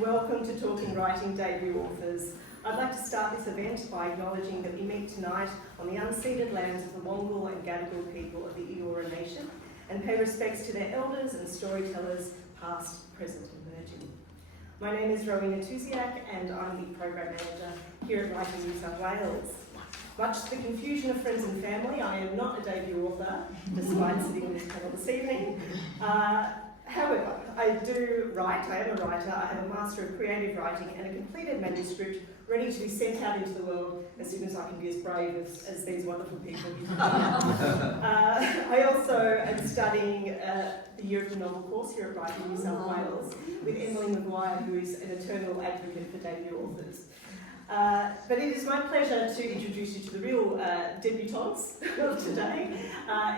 and welcome to Talking Writing Debut Authors. I'd like to start this event by acknowledging that we meet tonight on the unceded lands of the Wongal and Gadigal people of the Eora Nation and pay respects to their elders and storytellers, past, present and emerging. My name is Rowena Tuziak and I'm the Program Manager here at Writing New South Wales. Much to the confusion of friends and family, I am not a debut author, despite sitting in this panel this evening. However, I do write, I am a writer, I have a Master of Creative Writing and a completed manuscript ready to be sent out into the world as soon as I can be as brave as these wonderful people. I also am studying the Year of the Novel course here at Writing New South Wales with Emily Maguire, who is an eternal advocate for debut authors. But it is my pleasure to introduce you to the real debutantes of today,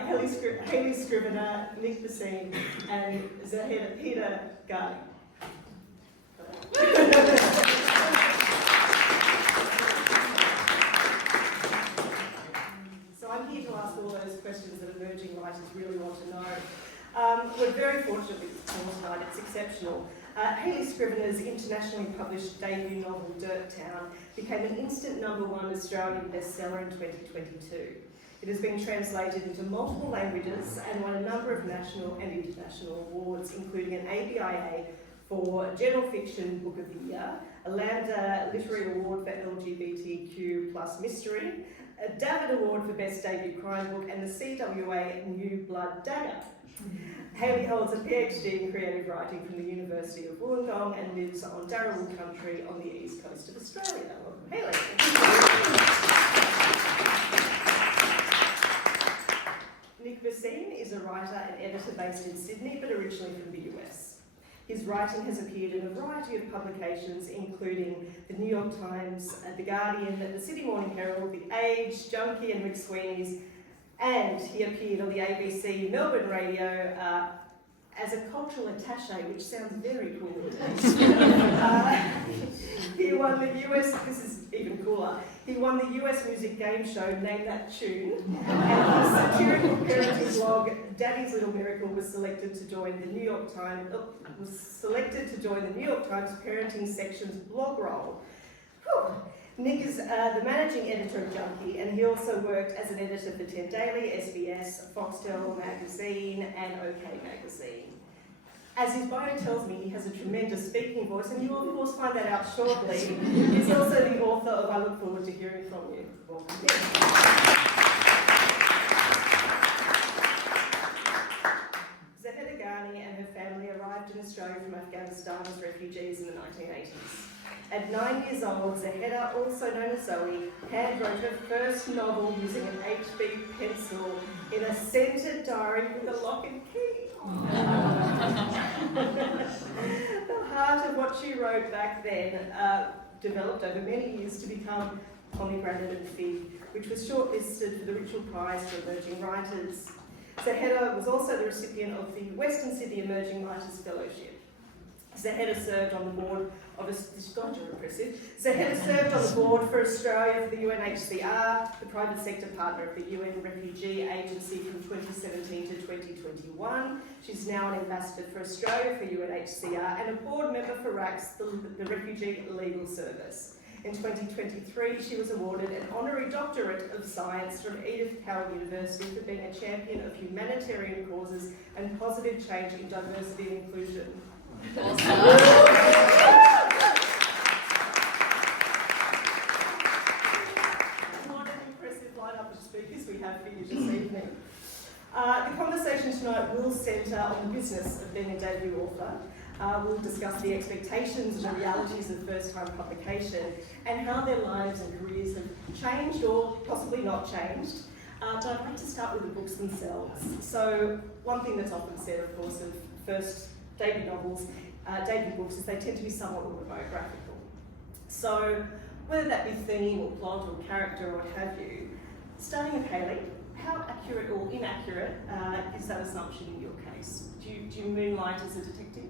Hayley Scrivenor, Nick Bhasin, and Zaheda Ghani. So I'm here to ask all those questions that emerging writers really want to know. We're very fortunate with this course tonight, it's exceptional. Hayley Scrivenor's internationally published debut novel, Dirt Town, became an instant #1 Australian bestseller in 2022. It has been translated into multiple languages and won a number of national and international awards, including an ABIA for General Fiction Book of the Year, a Lambda Literary Award for LGBTQ+ Mystery, a David Award for Best Debut Crime Book, and the CWA New Blood Dagger. Hayley holds a PhD in creative writing from the University of Wollongong and lives on Darrawal country on the east coast of Australia. Welcome, Hayley. Nick Bhasin is a writer and editor based in Sydney, but originally from the US. His writing has appeared in a variety of publications, including the New York Times, The Guardian, the Sydney Morning Herald, The Age, Junkie and McSweeney's, and he appeared on the ABC Melbourne radio as a cultural attaché, which sounds very cool. He won the US, this is even cooler, he won the US music game show Name That Tune, and the satirical parenting blog Daddy's Little Miracle was selected to join the New York Times parenting section's blog roll. Whew. Nick is the managing editor of Junkie, and he also worked as an editor for 10 Daily, SBS, Foxtel Magazine, and OK Magazine. As his bio tells me, he has a tremendous speaking voice, and you will of course find that out shortly. He's also the author of I Look Forward to Hearing From You. Welcome. Zaheda Ghani and her family arrived in Australia from Afghanistan as refugees in the 1980s. At 9 years old, Zaheda, also known as Zoe, hand-wrote her first novel using an HB pencil in a scented diary with a lock and key. The heart of what she wrote back then developed over many years to become Pomegranate Fig, which was shortlisted for the Richard Prize for Emerging Writers. Zaheda was also the recipient of the Western Sydney Emerging Writers Fellowship. Zaheda served on the board of Zaheda served on the board for Australia for the UNHCR, the private sector partner of the UN Refugee Agency from 2017 to 2021. She's now an ambassador for Australia for UNHCR and a board member for RACS, the Refugee Legal Service. In 2023, she was awarded an honorary doctorate of science from Edith Cowan University for being a champion of humanitarian causes and positive change in diversity and inclusion. What an impressive lineup of speakers we have for you this evening. The conversation tonight will centre on the business of being a debut author. We'll discuss the expectations and the realities of first-time publication and how their lives and careers have changed or possibly not changed. But I'd like to start with the books themselves. So one thing that's often said, of course, of first debut novels, debut books, is they tend to be somewhat autobiographical. So whether that be theme or plot or character or what have you, starting with Hayley, how accurate or inaccurate is that assumption in your case? Do you moonlight as a detective?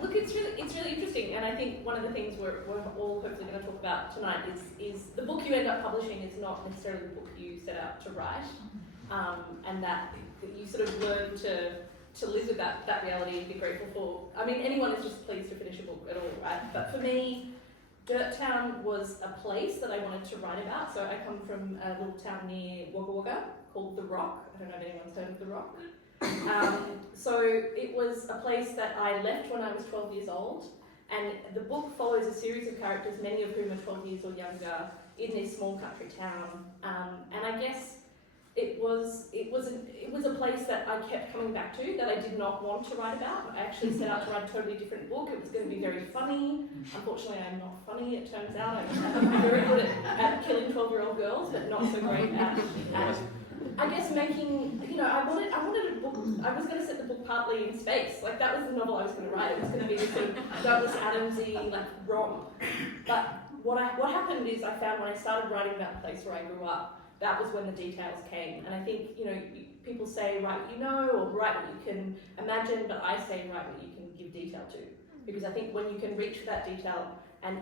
Look, it's really interesting, and I think one of the things we're all hopefully going to talk about tonight is the book you end up publishing is not necessarily the book you set out to write, and that you sort of learn to to live with that reality and be grateful for. I mean, anyone is just pleased to finish a book at all, right? But for me, Dirt Town was a place that I wanted to write about. So I come from a little town near Wagga Wagga called The Rock. I don't know if anyone's heard of The Rock. So it was a place that I left when I was 12 years old, and the book follows a series of characters, many of whom are 12 years or younger, in this small country town. And I guess it was a place that I kept coming back to, that I did not want to write about. I actually set out to write a totally different book. It was going to be very funny. Unfortunately, I'm not funny, it turns out. I'm very good at killing 12-year-old girls, but not so great at I guess making, I wanted a book. I was going to set the book partly in space. Like, that was the novel I was going to write. It was going to be this sort of Douglas Adams-y, like, romp. But what happened is I found when I started writing about the place where I grew up, that was when the details came. And I think, people say write what you know or write what you can imagine, but I say write what you can give detail to. Because I think when you can reach for that detail and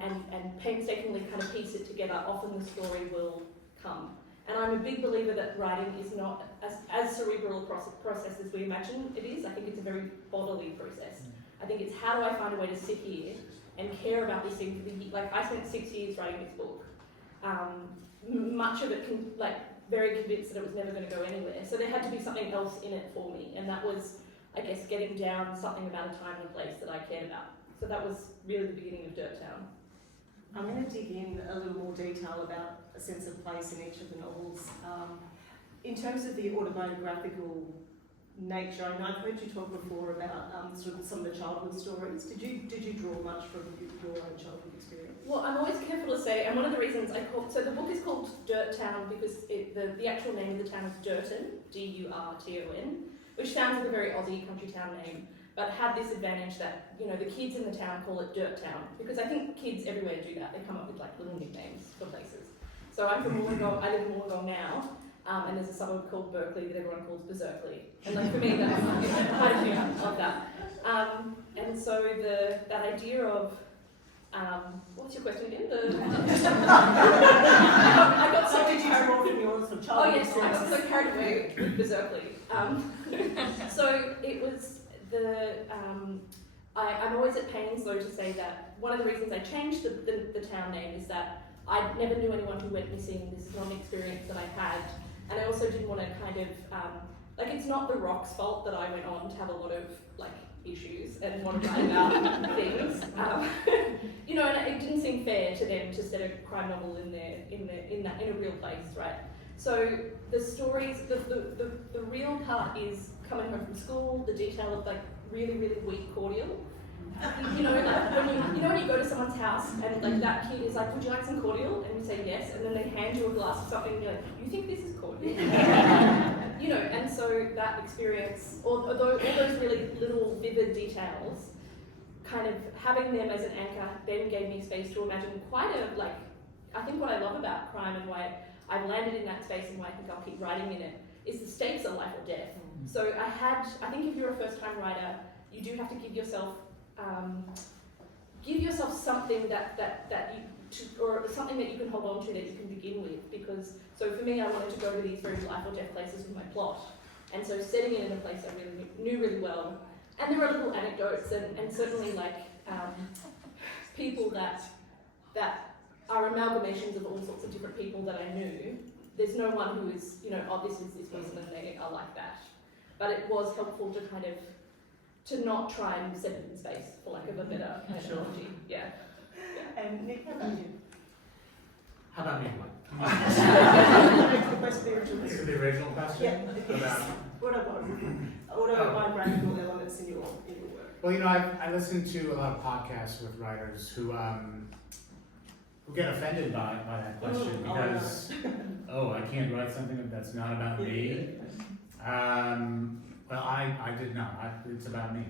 painstakingly kind of piece it together, often the story will come. And I'm a big believer that writing is not as cerebral a process as we imagine it is. I think it's a very bodily process. I think it's how do I find a way to sit here and care about this thing for the, like, I spent 6 years writing this book. Much of it, very convinced that it was never going to go anywhere. So there had to be something else in it for me. And that was, I guess, getting down something about a time and a place that I cared about. So that was really the beginning of Dirt Town. I'm going to dig in a little more detail about a sense of place in each of the novels. In terms of the autobiographical nature, I know I've heard you talk before about sort of some of the childhood stories. Did you draw much from your own childhood experience? Well, I'm always careful to say, and one of the reasons so the book is called Dirt Town because the actual name of the town is Durton, D-U-R-T-O-N, which sounds like a very Aussie country town name, but had this advantage that, the kids in the town call it Dirt Town, because I think kids everywhere do that. They come up with like little nicknames for places. So I'm from Wollongong, I live in Wollongong now, and there's a suburb called Berkeley that everyone calls Berserkley. And like for me, that's quite a few of that. And so that idea of, what's your question again? I got so carried from yours from Oh childhood yes, I got so carried away with Berserkley. So it was I'm always at pains though to say that one of the reasons I changed the town name is that I never knew anyone who went missing. This is not an experience that I had. And I also didn't want to kind of, it's not the Rock's fault that I went on to have a lot of, issues and want to write about things. And it didn't seem fair to them to set a crime novel in a real place, right? So the stories, the real part is coming home from school, the detail of, really, really weak cordial. When you go to someone's house and that kid is like, would you like some cordial? And you say yes, and then they hand you a glass of something and you're like, you think this is cordial? And so that experience, all those really little vivid details, kind of having them as an anchor then gave me space to imagine quite I think what I love about crime and why I've landed in that space and why I think I'll keep writing in it is the stakes are life or death. So I think if you're a first-time writer, you do have to give yourself something or something that you can hold on to that you can begin with. Because so for me, I wanted to go to these very life or death places with my plot, and so setting it in a place I really knew really well. And there are little anecdotes and certainly people that are amalgamations of all sorts of different people that I knew. There's no one who is this is this person and they are like that. But it was helpful to kind of to not try and set it in space, for lack of a better analogy. Yeah. And Nick, how about you? How about me? This is the original question? Yeah. What about autobiographical elements in your work? Well, I listen to a lot of podcasts with writers who get offended by that question because, I can't write something that's not about me. Well, I did not. It's about me.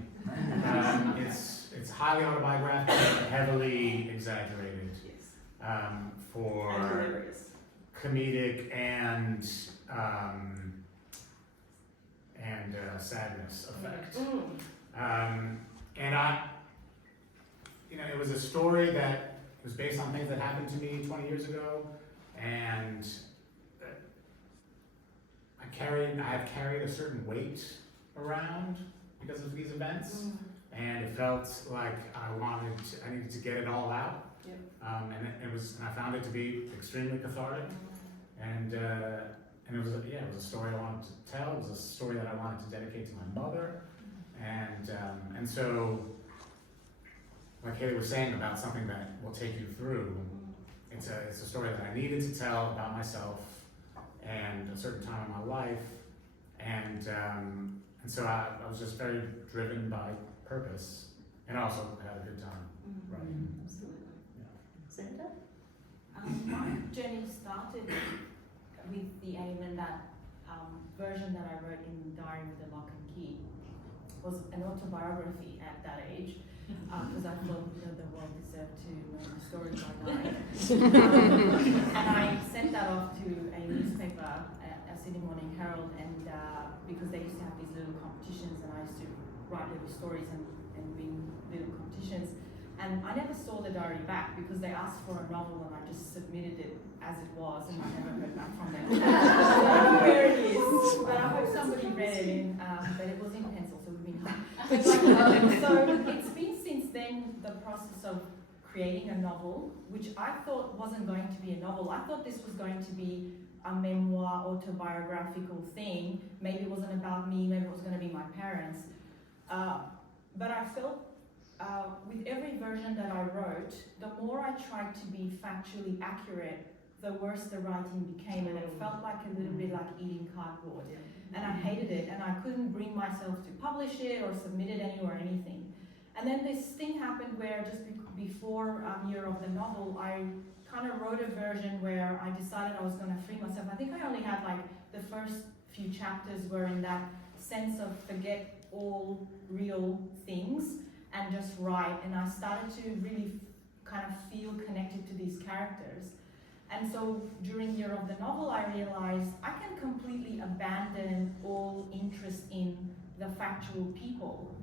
It's highly autobiographical, heavily exaggerated for comedic and sadness effect. And it was a story that was based on things that happened to me 20 years ago, and I have carried a certain weight around because of these events, and it felt like I needed to get it all out. Yep. And I found it to be extremely cathartic, and it was a story I wanted to tell. It was a story that I wanted to dedicate to my mother, and so, like Hayley was saying about something that will take you through. It's a story that I needed to tell about myself and a certain time in my life, and so I was just very driven by purpose, and I also had a good time writing. Absolutely. Zaheda? My journey started with the aim, and that version that I wrote in Diary with the Lock and Key was an autobiography at that age, because I thought the world deserved to know the story by night. And I sent that off to a newspaper, a Sydney Morning Herald, and because they used to have these little competitions, and I used to write little stories and win little competitions. And I never saw the diary back because they asked for a novel and I just submitted it as it was, and I never heard back from them. I don't know where it is, but I hope somebody read it. But it was in pencil, so we've been hard. So it's been since then the process of creating a novel, which I thought wasn't going to be a novel. I thought this was going to be a memoir, autobiographical thing. Maybe it wasn't about me, maybe it was going to be my parents. But I felt with every version that I wrote, the more I tried to be factually accurate, the worse the writing became, and it felt like a little bit like eating cardboard. And I hated it, and I couldn't bring myself to publish it or submit it anywhere or anything. And then this thing happened where just before year of the novel, I kind of wrote a version where I decided I was going to free myself. I think I only had like the first few chapters were in that sense of forget all real things and just write, and I started to really kind of feel connected to these characters. And so during year of the novel, I realized I can completely abandon all interest in the factual people.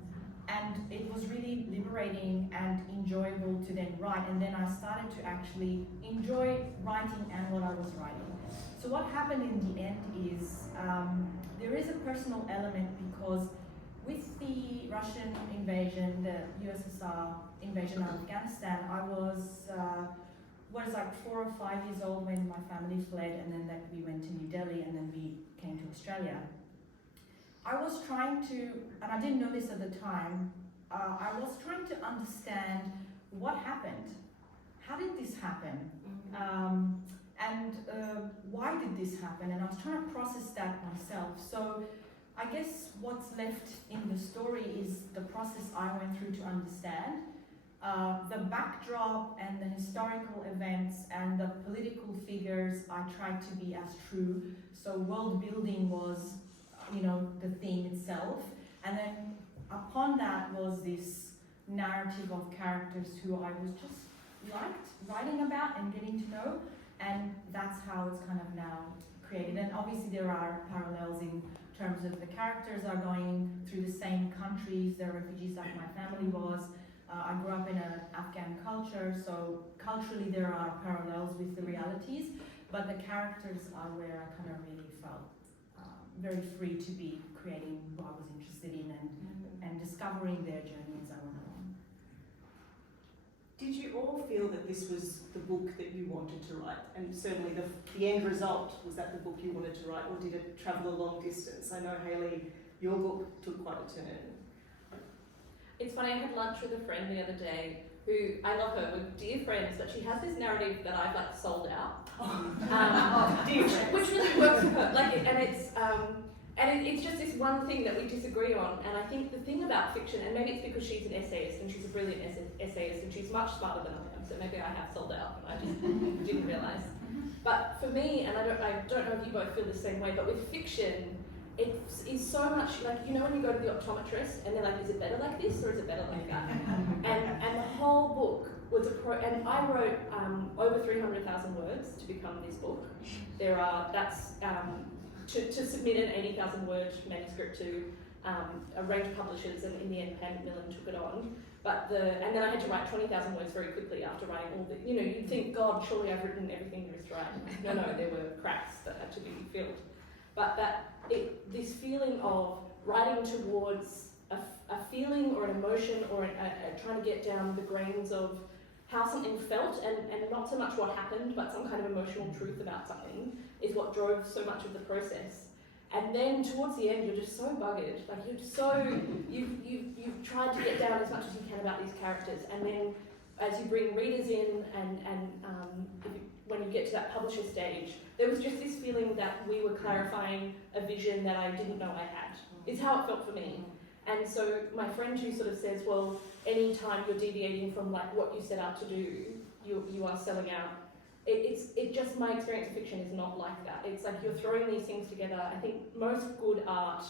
And it was really liberating and enjoyable to then write. And then I started to actually enjoy writing and what I was writing. So what happened in the end is there is a personal element, because with the Russian invasion, the USSR invasion of Afghanistan, I was like 4 or 5 years old when my family fled, and then that we went to New Delhi, and then we came to Australia. I was trying to, and I didn't know this at the time, I was trying to understand what happened. How did this happen? Why did this happen? And I was trying to process that myself. So I guess what's left in the story is the process I went through to understand. The backdrop and the historical events and the political figures, I tried to be as true. So world building was, the theme itself. And then upon that was this narrative of characters who I was just liked writing about and getting to know. And that's how it's kind of now created. And obviously there are parallels in terms of the characters are going through the same countries, they're refugees like my family was. I grew up in an Afghan culture, so culturally there are parallels with the realities, but the characters are where I kind of really felt very free to be creating what I was interested in and discovering their journey as I went along. Did you all feel that this was the book that you wanted to write? And certainly the end result, was that the book you wanted to write, or did it travel a long distance? I know, Hayley, your book took quite a turn. It's funny, I had lunch with a friend the other day who, I love her, we're dear friends, but she has this narrative that I've like sold out. Dear friends. Which really works for her. It's just this one thing that we disagree on. And I think the thing about fiction, and maybe it's because she's an essayist and she's a brilliant essayist and she's much smarter than I am, so maybe I have sold out and I just didn't realise. But for me, and I don't know if you both feel the same way, but with fiction, it is so much like, when you go to the optometrist and they're like, is it better like this or is it better like that? And the whole book was and I wrote over 300,000 words to become this book. To submit an 80,000 word manuscript to a range of publishers, and in the end Macmillan took it on. And then I had to write 20,000 words very quickly after writing all the, you'd think, God, surely I've written everything there is to write. No, there were cracks that had to be filled. But this feeling of writing towards a a feeling or an emotion or trying to get down the grains of how something felt, and not so much what happened, but some kind of emotional truth about something is what drove so much of the process. And then towards the end, you're just so buggered. Like you've tried to get down as much as you can about these characters, and then as you bring readers in, when you get to that publisher stage, there was just this feeling that we were clarifying a vision that I didn't know I had. It's how it felt for me. And so my friend who sort of says, well, any time you're deviating from like what you set out to do, you are selling out. It just, my experience of fiction is not like that. It's like you're throwing these things together. I think most good art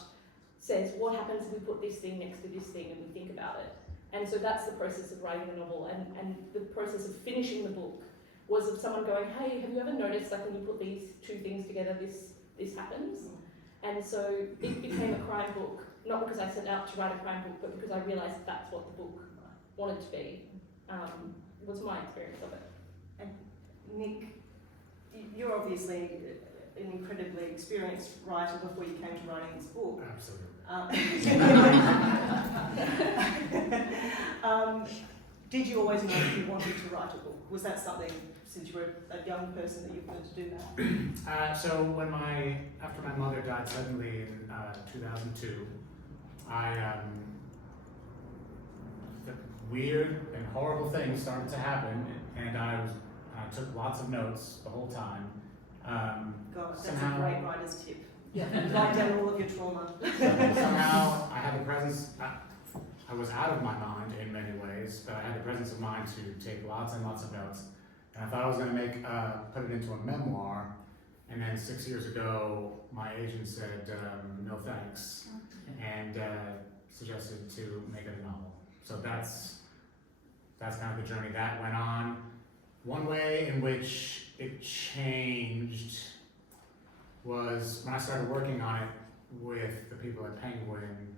says, what happens if we put this thing next to this thing and we think about it? And so that's the process of writing a novel, and the process of finishing the book was of someone going, hey, have you ever noticed like when you put these two things together, this happens? And so it became a crime book, not because I set out to write a crime book, but because I realised that's what the book wanted to be, was my experience of it. And Nick, you're obviously an incredibly experienced writer before you came to writing this book. Absolutely. Did you always know that you wanted to write a book? Was that something, since you were a young person, that you wanted to do that? So after my mother died suddenly in 2002, the weird and horrible things started to happen, and I took lots of notes the whole time. God, that's somehow, a great writer's tip. Yeah. Write down all of your trauma. Somehow I had the presence, I was out of my mind in many ways, but I had the presence of mind to take lots and lots of notes. And I thought I was going to put it into a memoir, and then 6 years ago, my agent said, no thanks, and suggested to make it a novel. So that's kind of the journey that went on. One way in which it changed was when I started working on it with the people at Penguin.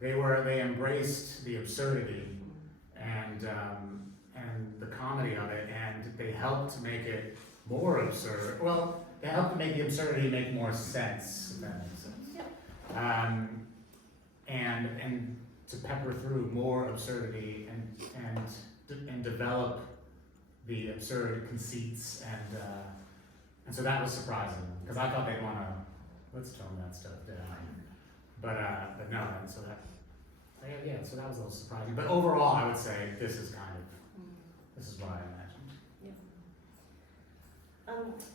They embraced the absurdity and the comedy of it, and they helped make it more absurd. Well, they helped make the absurdity make more sense, if that makes sense. And to pepper through more absurdity and develop the absurd conceits, and so that was surprising, because I thought they'd want to, let's tone that stuff down, but no, and so that was a little surprising, but overall I would say this is what I imagined. Yeah.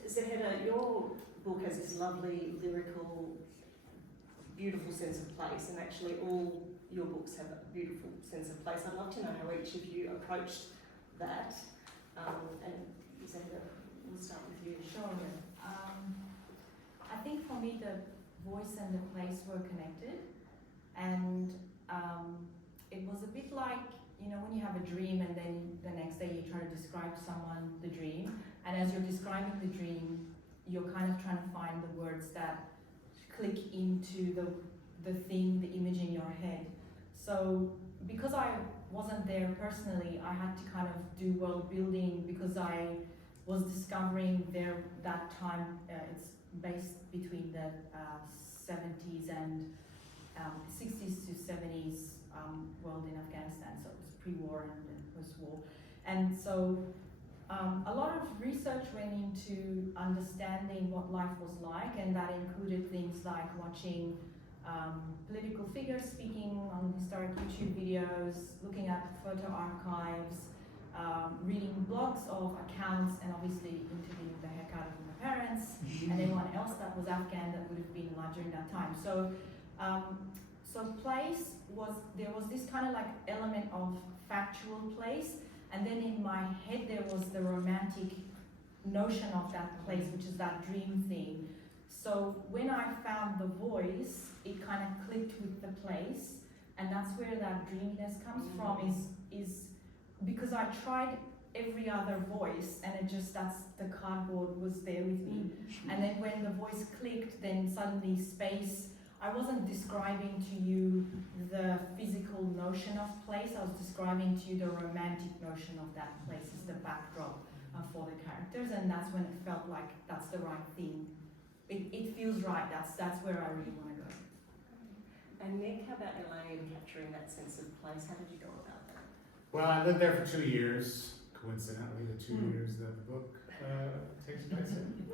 Zaheda, your book has this lovely, lyrical, beautiful sense of place, and actually all your books have a beautiful sense of place. I'd love to know how each of you approached that. And Zaheda, we'll start with you. Sure. I think for me the voice and the place were connected, and it was a bit like, when you have a dream and then the next day you try to describe to someone the dream, and as you're describing the dream, you're kind of trying to find the words that click into the thing, the image in your head. So because I wasn't there personally, I had to kind of do world building, because I was discovering that time, it's based between the 70s and 60s to 70s world in Afghanistan, so it was pre-war and post-war. And so a lot of research went into understanding what life was like, and that included things like watching political figures speaking on historic YouTube videos, looking at photo archives, reading blogs of accounts, and obviously interviewing the heck out of my parents and anyone else that was Afghan that would have been alive during that time. So, place there was this kind of like element of factual place, and then in my head there was the romantic notion of that place, which is that dream thing. So when I found the voice, it kind of clicked with the place, and that's where that dreaminess comes from, is because I tried every other voice, and that's the cardboard was there with me. And then when the voice clicked, then suddenly space, I wasn't describing to you the physical notion of place, I was describing to you the romantic notion of that place as the backdrop for the characters, and that's when it felt like that's the right thing. It feels right, that's where I really want to go. And Nick, how about LA and capturing that sense of place? How did you go about that? Well, I lived there for 2 years, coincidentally, the 2 years that the book takes place in.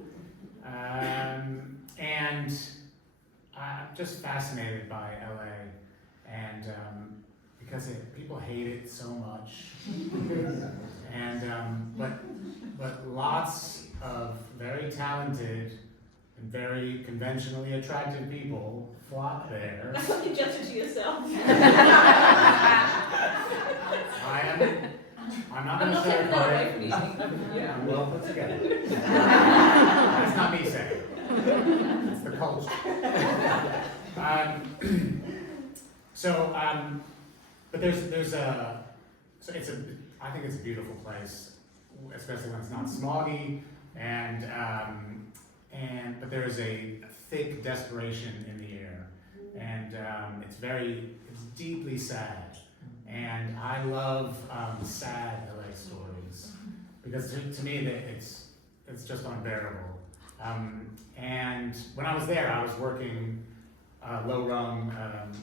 And I'm just fascinated by LA, and because people hate it so much, and but lots of very talented and very conventionally attractive people flock there. That's like a gesture to yourself. I'm not I'm going to not taking that away from you. sugarcoat it. Yeah. I'm well put together. That's not me saying. It's the culture. But there's a, so it's a, I think it's a beautiful place, especially when it's not smoggy, but there is a thick desperation in the air, and it's deeply sad, and I love sad LA stories, because to me it's just unbearable. And when I was there, I was working low-rung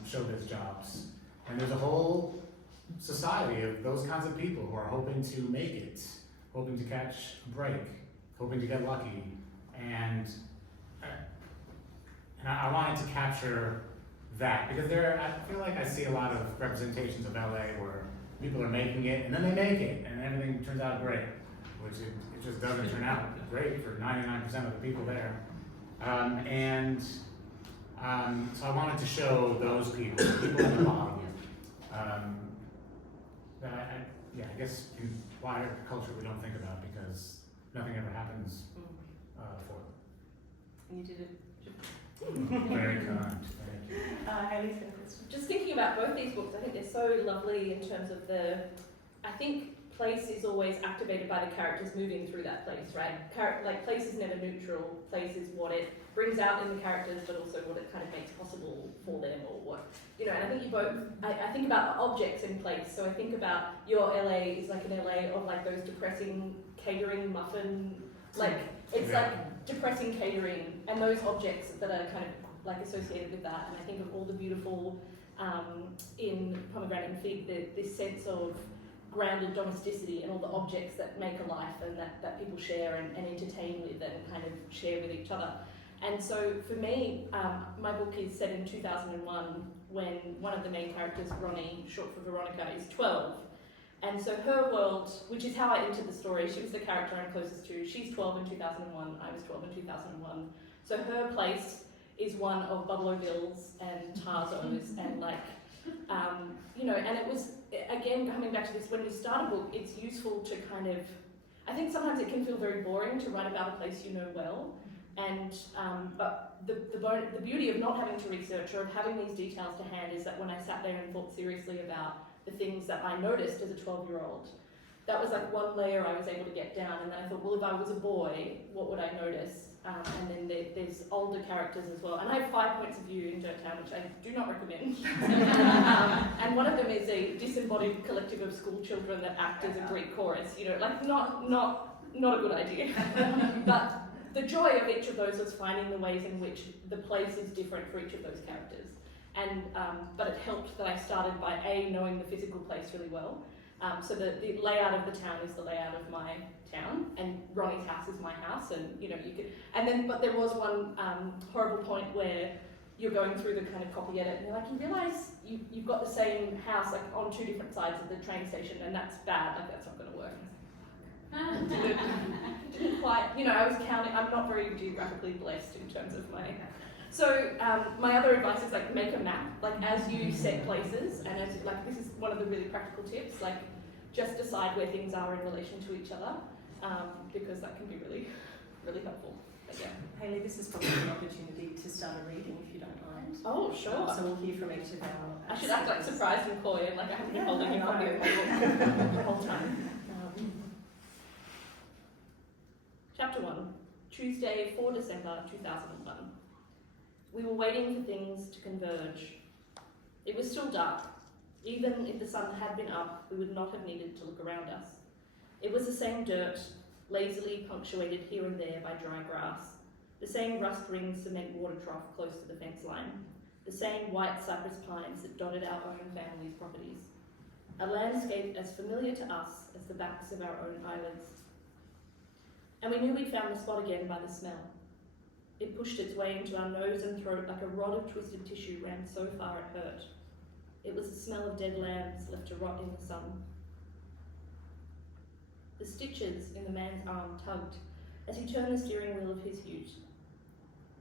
showbiz jobs, and there's a whole society of those kinds of people who are hoping to make it, hoping to catch a break, hoping to get lucky, and I wanted to capture that, because I feel like I see a lot of representations of LA where people are making it, and then they make it, and everything turns out great, which it just doesn't turn out great for 99% of the people there. So I wanted to show those people at the bottom, that I guess in wider culture we don't think about, because nothing ever happens for them. And you did it. Very kind. Thank you. Hayley's got a question. Just thinking about both these books, I think they're so lovely in terms of I think place is always activated by the characters moving through that place, right? Place is never neutral. Place is what it brings out in the characters, but also what it kind of makes possible for them, or what, and I think you both, I think about objects in place. So I think about your LA is like an LA of like those depressing catering muffin, it's like depressing catering, and those objects that are kind of like associated with that. And I think of all the beautiful, in Pomegranate and Fig, this sense of grounded domesticity and all the objects that make a life and that people share and entertain with and kind of share with each other. And so for me, my book is set in 2001 when one of the main characters, Ronnie, short for Veronica, is 12. And so her world, which is how I entered the story, she was the character I'm closest to. She's 12 in 2001, I was 12 in 2001. So her place is one of Buffalo Bills and Tarzos and and it was, again, coming back to this, when you start a book, it's useful to kind of, I think sometimes it can feel very boring to write about a place you know well, and but the beauty of not having to research or of having these details to hand is that when I sat there and thought seriously about the things that I noticed as a 12-year-old, that was like one layer I was able to get down, and then I thought, well, if I was a boy, what would I notice? And then there's older characters as well. And I have 5 points of view in Dirttown, which I do not recommend. And one of them is a disembodied collective of school children that act as a Greek chorus. Not a good idea. But the joy of each of those was finding the ways in which the place is different for each of those characters. And but it helped that I started by knowing the physical place really well. So the layout of the town is the layout of my town, and Ronnie's house is my house, and you could. And then, but there was one horrible point where you're going through the kind of copy edit, and you're like, you realise you've got the same house like on two different sides of the train station, and that's bad. Like that's not going to work. Didn't quite. I was counting. I'm not very geographically blessed in terms of my. So my other advice is like make a map, like as you set places, and as this is one of the really practical tips, like just decide where things are in relation to each other, because that can be really, really helpful. But yeah. Hayley, this is probably an opportunity to start a reading if you don't mind. Oh, sure. So we'll hear from each of our. I should act like surprised and coy, and like I haven't been holding a copy of my book the whole time. Chapter 1, Tuesday, 4 December 2001. We were waiting for things to converge. It was still dark. Even if the sun had been up, we would not have needed to look around us. It was the same dirt, lazily punctuated here and there by dry grass, the same rust-ringed cement water trough close to the fence line, the same white cypress pines that dotted our own family's properties, a landscape as familiar to us as the backs of our own eyelids. And we knew we'd found the spot again by the smell. It pushed its way into our nose and throat like a rod of twisted tissue ran so far it hurt. It was the smell of dead lambs left to rot in the sun. The stitches in the man's arm tugged as he turned the steering wheel of his ute.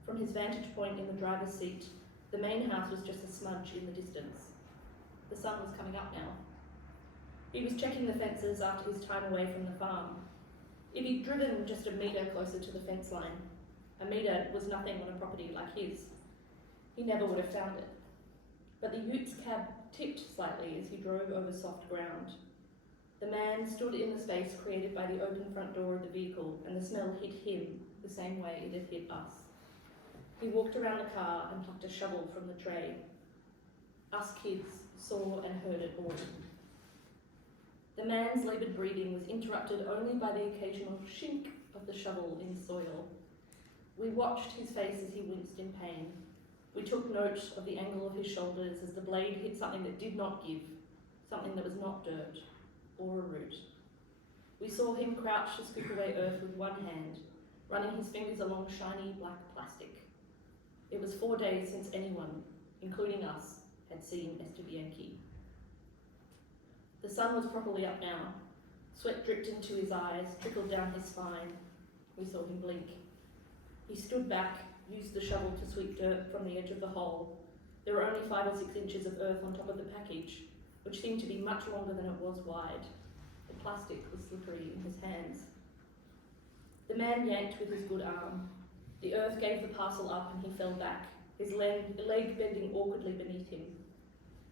From his vantage point in the driver's seat, the main house was just a smudge in the distance. The sun was coming up now. He was checking the fences after his time away from the farm. If he'd driven just a metre closer to the fence line, a metre was nothing on a property like his, he never would have found it. But the ute's cab tipped slightly as he drove over soft ground. The man stood in the space created by the open front door of the vehicle, and the smell hit him the same way it had hit us. He walked around the car and plucked a shovel from the tray. Us kids saw and heard it all. The man's laboured breathing was interrupted only by the occasional shink of the shovel in soil. We watched his face as he winced in pain. We took note of the angle of his shoulders as the blade hit something that did not give, something that was not dirt or a root. We saw him crouch to scoop away earth with one hand, running his fingers along shiny black plastic. It was 4 days since anyone, including us, had seen NSW. The sun was properly up now. Sweat dripped into his eyes, trickled down his spine. We saw him blink. He stood back, used the shovel to sweep dirt from the edge of the hole. There were only 5 or 6 inches of earth on top of the package, which seemed to be much longer than it was wide. The plastic was slippery in his hands. The man yanked with his good arm. The earth gave the parcel up and he fell back, his leg bending awkwardly beneath him.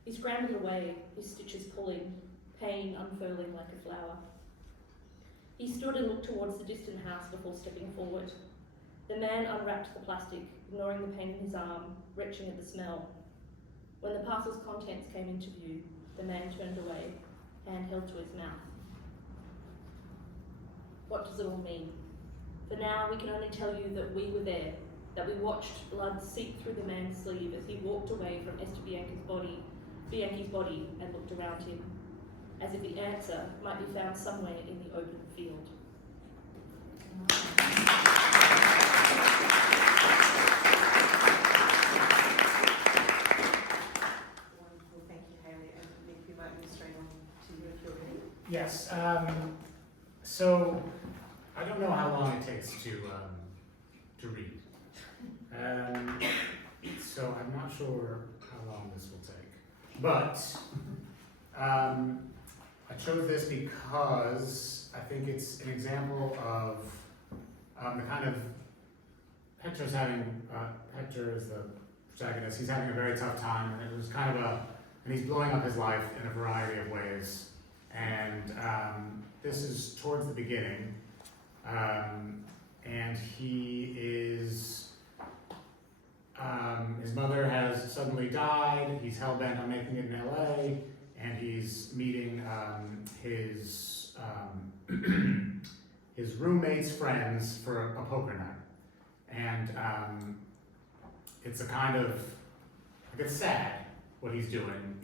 He scrambled away, his stitches pulling, pain unfurling like a flower. He stood and looked towards the distant house before stepping forward. The man unwrapped the plastic, ignoring the pain in his arm, retching at the smell. When the parcel's contents came into view, the man turned away, hand held to his mouth. What does it all mean? For now, we can only tell you that we were there, that we watched blood seep through the man's sleeve as he walked away from Bianchi's body and looked around him, as if the answer might be found somewhere in the open field. Wonderful, thank you, Hayley. And Nick, we might move straight on to you if you're ready. Yes. So I don't know how long it takes to read. So I'm not sure how long this will take. But I chose this because I think it's an example of the kind of Hector is the protagonist. He's having a very tough time, and it was kind of and he's blowing up his life in a variety of ways. And this is towards the beginning, and he is. His mother has suddenly died. He's hell-bent on making it in LA, and he's meeting his his roommate's friends for a poker night. And it's a kind of, like, it's sad what he's doing,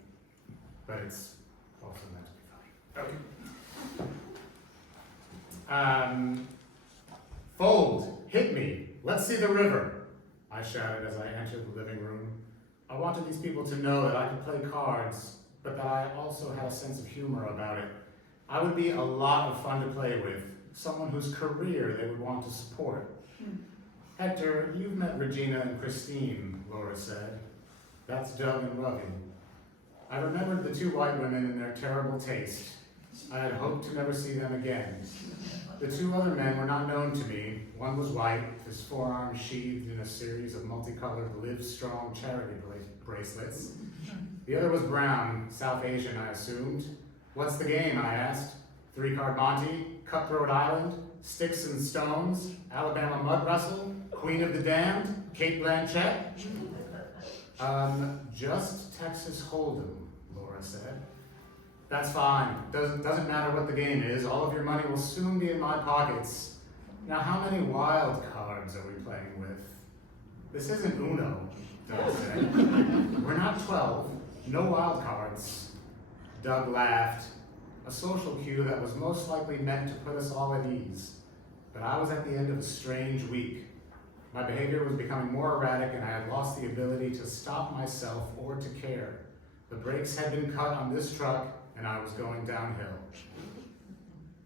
but it's also meant to be funny. Okay. Fold, hit me, let's see the river, I shouted as I entered the living room. I wanted these people to know that I could play cards, but that I also had a sense of humor about it. I would be a lot of fun to play with, someone whose career they would want to support. Hector, you've met Regina and Christine, Laura said. That's Doug and Ravi. I remembered the 2 white women and their terrible taste. I had hoped to never see them again. The 2 other men were not known to me. One was white, his forearm sheathed in a series of multicolored Live Strong charity bracelets. The other was brown, South Asian, I assumed. What's the game, I asked. 3-card Monte, Cutthroat Island, Sticks and Stones, Alabama Mud Wrestle, Queen of the Damned, Kate Blanchett. Just Texas Hold'em, Laura said. That's fine. Doesn't matter what the game is. All of your money will soon be in my pockets. Now, how many wild cards are we playing with? This isn't Uno. Doug said. We're not 12, no wild cards. Doug laughed, a social cue that was most likely meant to put us all at ease. But I was at the end of a strange week. My behavior was becoming more erratic and I had lost the ability to stop myself or to care. The brakes had been cut on this truck and I was going downhill.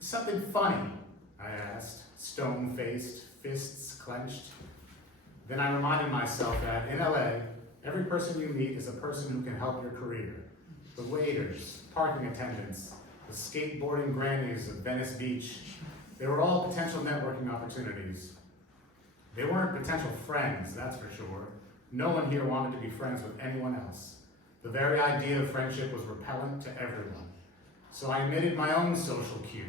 Something funny, I asked, stone-faced, fists clenched. Then I reminded myself that in LA, every person you meet is a person who can help your career. The waiters, parking attendants, the skateboarding grannies of Venice Beach, they were all potential networking opportunities. They weren't potential friends, that's for sure. No one here wanted to be friends with anyone else. The very idea of friendship was repellent to everyone. So I emitted my own social cue.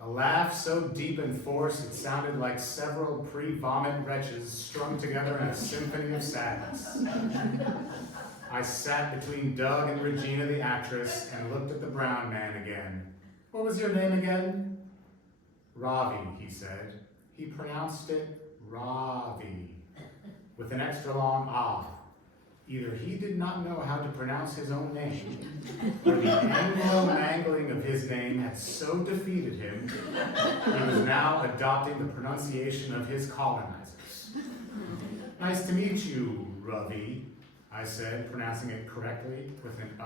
A laugh so deep and forced it sounded like several pre-vomit wretches strung together in a symphony of sadness. I sat between Doug and Regina the actress and looked at the brown man again. What was your name again? Ravi, he said. He pronounced it Ravi, with an extra long ah. Either he did not know how to pronounce his own name, or the Anglo-mangling of his name had so defeated him, he was now adopting the pronunciation of his colonizers. Nice to meet you, Ravi, I said, pronouncing it correctly with an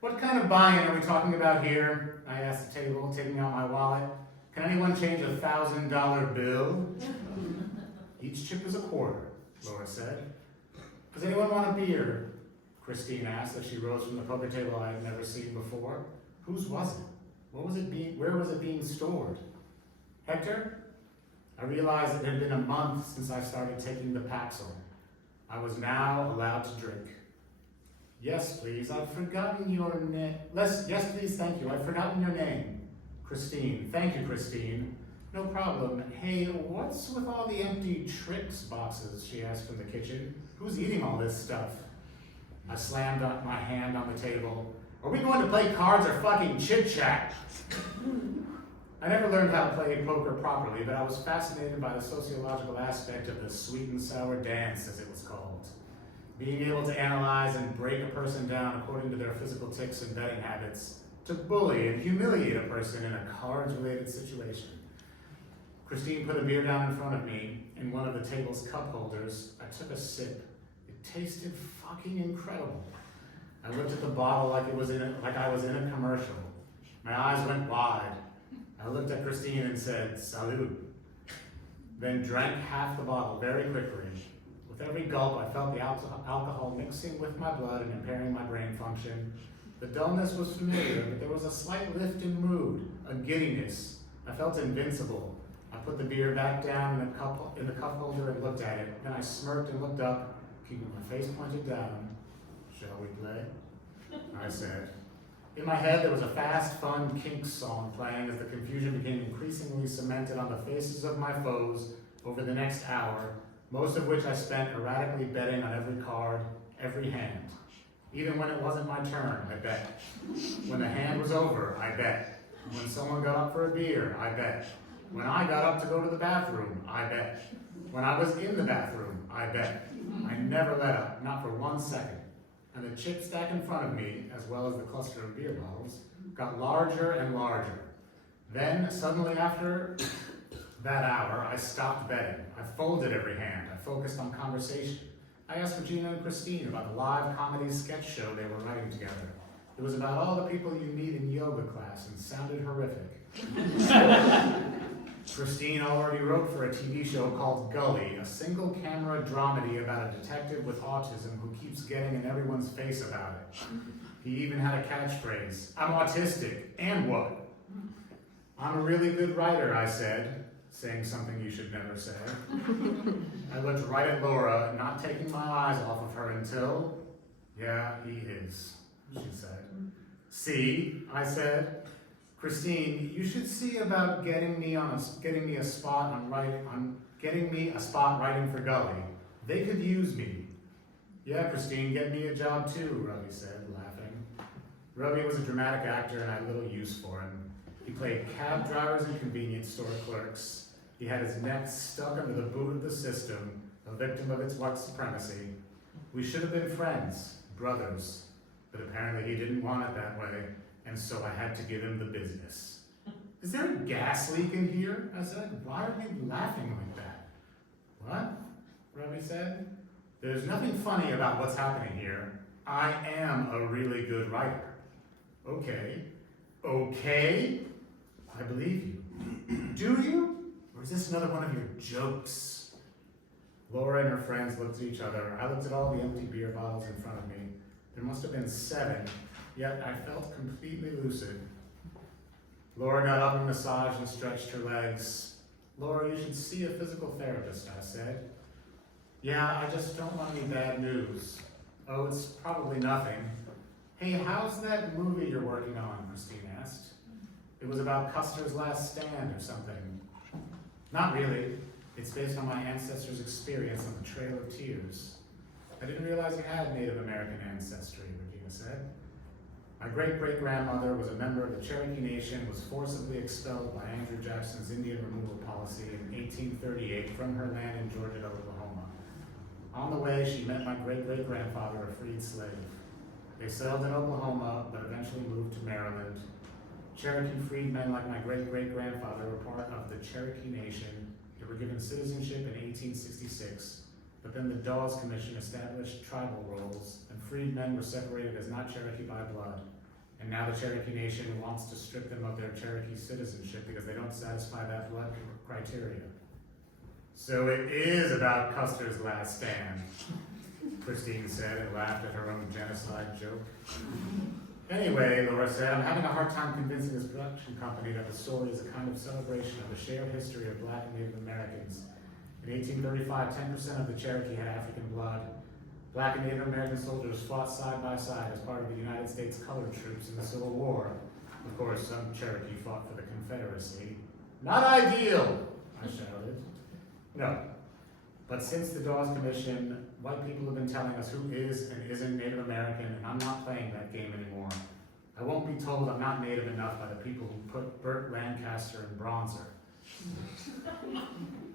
What kind of buy-in are we talking about here? I asked the table, taking out my wallet. Can anyone change a $1,000 bill? Each chip is a quarter, Laura said. Does anyone want a beer? Christine asked as she rose from the poker table I had never seen before. Whose was it? Where was it being stored? Hector? I realized it had been a month since I started taking the Paxil. I was now allowed to drink. Yes, please, I've forgotten your name. Yes, please, thank you. I've forgotten your name. Christine. Thank you, Christine. No problem. Hey, what's with all the empty tricks boxes? She asked from the kitchen. Who's eating all this stuff? I slammed up my hand on the table. Are we going to play cards or fucking chit-chat? I never learned how to play poker properly, but I was fascinated by the sociological aspect of the sweet and sour dance, as it was called. Being able to analyze and break a person down according to their physical tics and betting habits, to bully and humiliate a person in a cards-related situation. Christine put a beer down in front of me in one of the table's cup holders. I took a sip. It tasted fucking incredible. I looked at the bottle like I was in a commercial. My eyes went wide. I looked at Christine and said, "Salud." Then drank half the bottle very quickly. With every gulp, I felt the alcohol mixing with my blood and impairing my brain function. The dullness was familiar, but there was a slight lift in mood, a giddiness. I felt invincible. I put the beer back down in the cup holder and looked at it. Then I smirked and looked up, keeping my face pointed down. Shall we play? I said. In my head, there was a fast, fun Kinks song playing as the confusion became increasingly cemented on the faces of my foes over the next hour, most of which I spent erratically betting on every card, every hand. Even when it wasn't my turn, I bet. When the hand was over, I bet. When someone got up for a beer, I bet. When I got up to go to the bathroom, I bet. When I was in the bathroom, I bet. I never let up, not for 1 second. And the chip stack in front of me, as well as the cluster of beer bottles, got larger and larger. Then, suddenly after that hour, I stopped betting. I folded every hand. I focused on conversation. I asked Regina and Christine about the live comedy sketch show they were writing together. It was about all the people you meet in yoga class and sounded horrific. Christine already wrote for a TV show called Gully, a single-camera dramedy about a detective with autism who keeps getting in everyone's face about it. He even had a catchphrase, "I'm autistic, and what?" "I'm a really good writer," I said, saying something you should never say. I looked right at Laura, not taking my eyes off of her until, "Yeah, he is," she said. "See," I said. "Christine, you should see about getting me a spot writing for Gully. They could use me." "Yeah, Christine, get me a job too," Ravi said, laughing. Ravi was a dramatic actor and I had little use for him. He played cab drivers and convenience store clerks. He had his neck stuck under the boot of the system, a victim of its white supremacy. We should have been friends, brothers, but apparently he didn't want it that way, and so I had to give him the business. Is there a gas leak in here? I said. Why are you laughing like that? What? Robbie said. There's nothing funny about what's happening here. I am a really good writer. Okay. Okay? I believe you. Do you? Or is this another one of your jokes? Laura and her friends looked at each other. I looked at all the empty beer bottles in front of me. There must have been 7, yet I felt completely lucid. Laura got up and massaged and stretched her legs. Laura, you should see a physical therapist, I said. Yeah, I just don't want any bad news. Oh, it's probably nothing. Hey, how's that movie you're working on? Christine asked. It was about Custer's Last Stand or something. Not really. It's based on my ancestors' experience on the Trail of Tears. I didn't realize you had Native American ancestry, Regina said. My great-great-grandmother was a member of the Cherokee Nation, was forcibly expelled by Andrew Jackson's Indian removal policy in 1838 from her land in Georgia, Oklahoma. On the way, she met my great-great-grandfather, a freed slave. They settled in Oklahoma, but eventually moved to Maryland. Cherokee freedmen like my great-great-grandfather were part of the Cherokee Nation. They were given citizenship in 1866, but then the Dawes Commission established tribal roles, and freedmen were separated as not Cherokee by blood. And now the Cherokee Nation wants to strip them of their Cherokee citizenship because they don't satisfy that blood criteria. So it is about Custer's Last Stand, Christine said and laughed at her own genocide joke. Anyway, Laura said, I'm having a hard time convincing this production company that the story is a kind of celebration of the shared history of Black and Native Americans. In 1835, 10% of the Cherokee had African blood. Black and Native American soldiers fought side by side as part of the United States colored troops in the Civil War. Of course, some Cherokee fought for the Confederacy. Not ideal, I shouted. No. But since the Dawes Commission, white people have been telling us who is and isn't Native American, and I'm not playing that game anymore. I won't be told I'm not Native enough by the people who put Burt Lancaster in Bronzer.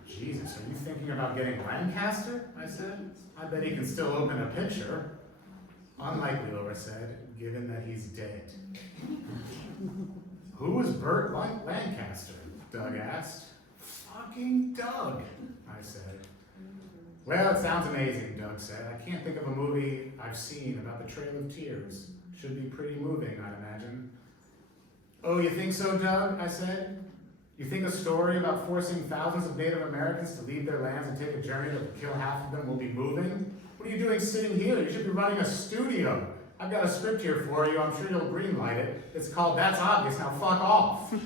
Jesus, are you thinking about getting Lancaster? I said. I bet he can still open a pitcher. Unlikely, Laura said, given that he's dead. Who is Burt Lancaster? Doug asked. Fucking Doug, I said. Well, it sounds amazing, Doug said. I can't think of a movie I've seen about the Trail of Tears. Should be pretty moving, I'd imagine. Oh, you think so, Doug? I said. You think a story about forcing thousands of Native Americans to leave their lands and take a journey that will kill half of them will be moving? What are you doing sitting here? You should be running a studio. I've got a script here for you. I'm sure you'll greenlight it. It's called That's Obvious. Now fuck off. How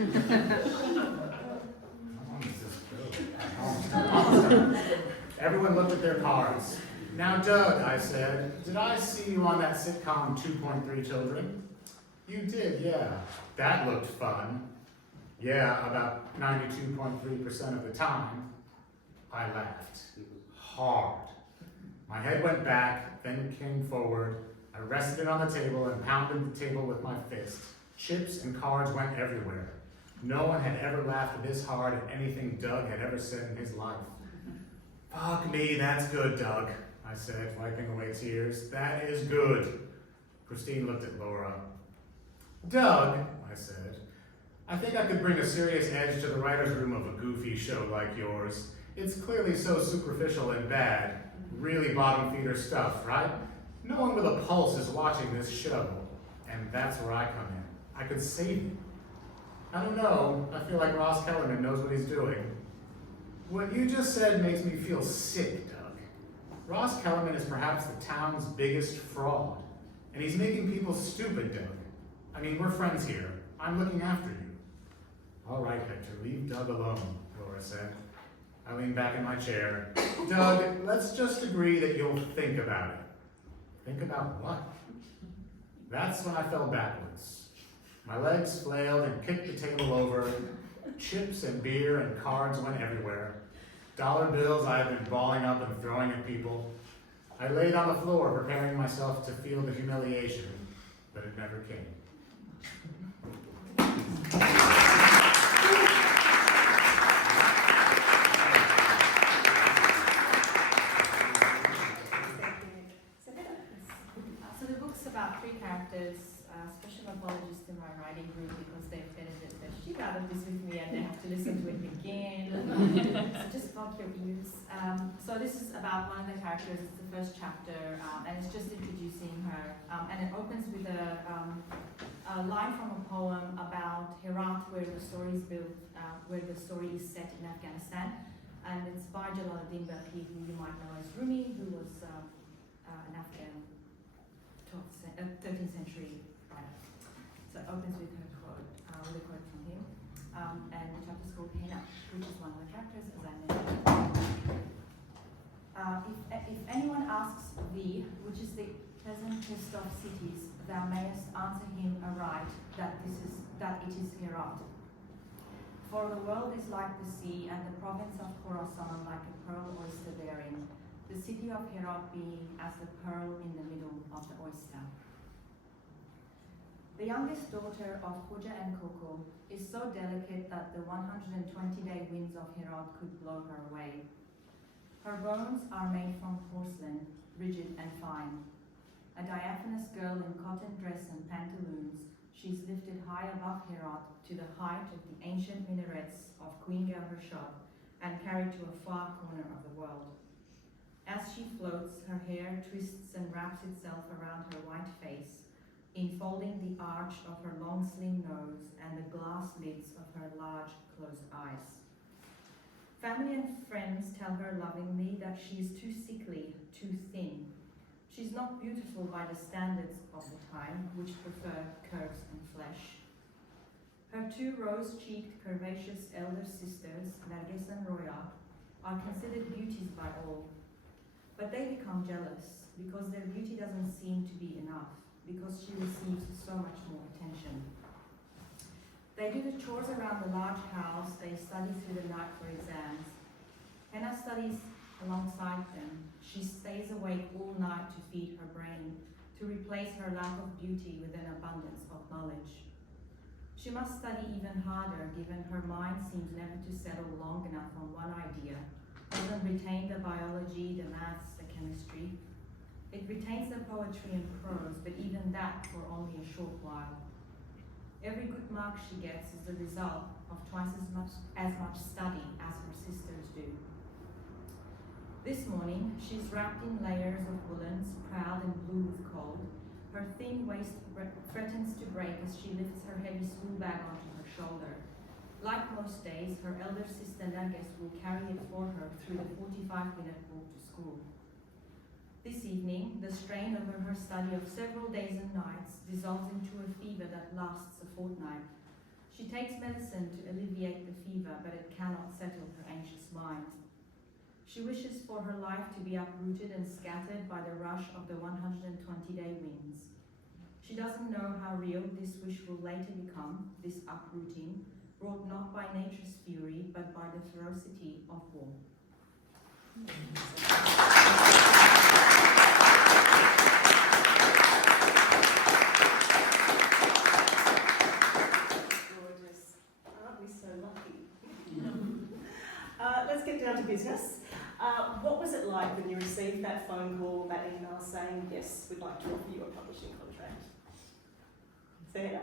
long does this go? Everyone looked at their cards. Now, Doug, I said, did I see you on that sitcom 2.3 Children? You did, yeah. That looked fun. Yeah, about 92.3% of the time. I laughed. Hard. My head went back, then came forward. I rested it on the table and pounded the table with my fist. Chips and cards went everywhere. No one had ever laughed this hard at anything Doug had ever said in his life. Fuck me, that's good, Doug, I said, wiping away tears. That is good. Christine looked at Laura. Doug, I said, I think I could bring a serious edge to the writer's room of a goofy show like yours. It's clearly so superficial and bad. Really bottom feeder stuff, right? No one with a pulse is watching this show. And that's where I come in. I could save it. I don't know. I feel like Ross Kellerman knows what he's doing. What you just said makes me feel sick, Doug. Ross Kellerman is perhaps the town's biggest fraud. And he's making people stupid, Doug. I mean, we're friends here. I'm looking after you. All right, Hector, leave Doug alone, Laura said. I leaned back in my chair. Doug, let's just agree that you'll think about it. Think about what? That's when I fell backwards. My legs flailed and kicked the table over. Chips and beer and cards went everywhere. Dollar bills I had been balling up and throwing at people. I laid on the floor, preparing myself to feel the humiliation, but it never came. about 3 characters. Special apologies to my writing group because they've edited the shit out of this with me and they have to listen to it again. So just block your ears. So this is about one of the characters. It's the first chapter, and it's just introducing her. And it opens with a line from a poem about Herat, where the story is built, where the story is set in Afghanistan. And it's by Jalaluddin Barqi, who you might know as Rumi, who was an Afghan 13th century writer. So it opens with her quote, with a quote from him. And the chapter is called Hena, which is one of the characters, as I mentioned. If anyone asks thee, which is the pleasantest of cities, thou mayest answer him aright that it is Herat. For the world is like the sea, and the province of Khorasan like a pearl oyster therein, the city of Herat being as the pearl in the middle of the oyster. The youngest daughter of Hoja and Koko is so delicate that the 120-day winds of Herat could blow her away. Her bones are made from porcelain, rigid and fine. A diaphanous girl in cotton dress and pantaloons, she's lifted high above Herat to the height of the ancient minarets of Queen Gavashot and carried to a far corner of the world. As she floats, her hair twists and wraps itself around her white face, enfolding the arch of her long slim nose and the glass lids of her large closed eyes. Family and friends tell her lovingly that she is too sickly, too thin. She's not beautiful by the standards of the time, which prefer curves and flesh. Her 2 rose-cheeked, curvaceous elder sisters, Nargis and Roya, are considered beauties by all. But they become jealous because their beauty doesn't seem to be enough, because she receives so much more attention. They do the chores around the large house, they study through the night for exams. Henna studies alongside them. She stays awake all night to feed her brain, to replace her lack of beauty with an abundance of knowledge. She must study even harder, given her mind seems never to settle long enough on one idea. It doesn't retain the biology, the maths, the chemistry. It retains the poetry and prose, but even that for only a short while. Every good mark she gets is the result of twice as much study as her sisters do. This morning, she's wrapped in layers of woolens, proud and blue with cold. Her thin waist threatens to break as she lifts her heavy school bag onto her shoulder. Like most days, her elder sister Nargis will carry it for her through the 45-minute walk to school. This evening, the strain over her study of several days and nights dissolves into a fever that lasts a fortnight. She takes medicine to alleviate the fever, but it cannot settle her anxious mind. She wishes for her life to be uprooted and scattered by the rush of the 120-day winds. She doesn't know how real this wish will later become, this uprooting, brought not by nature's fury, but by the ferocity of war. Gorgeous. Aren't we so lucky? Let's get down to business. What was it like when you received that phone call, that email saying, yes, we'd like to offer you a publishing contract? Zaheda?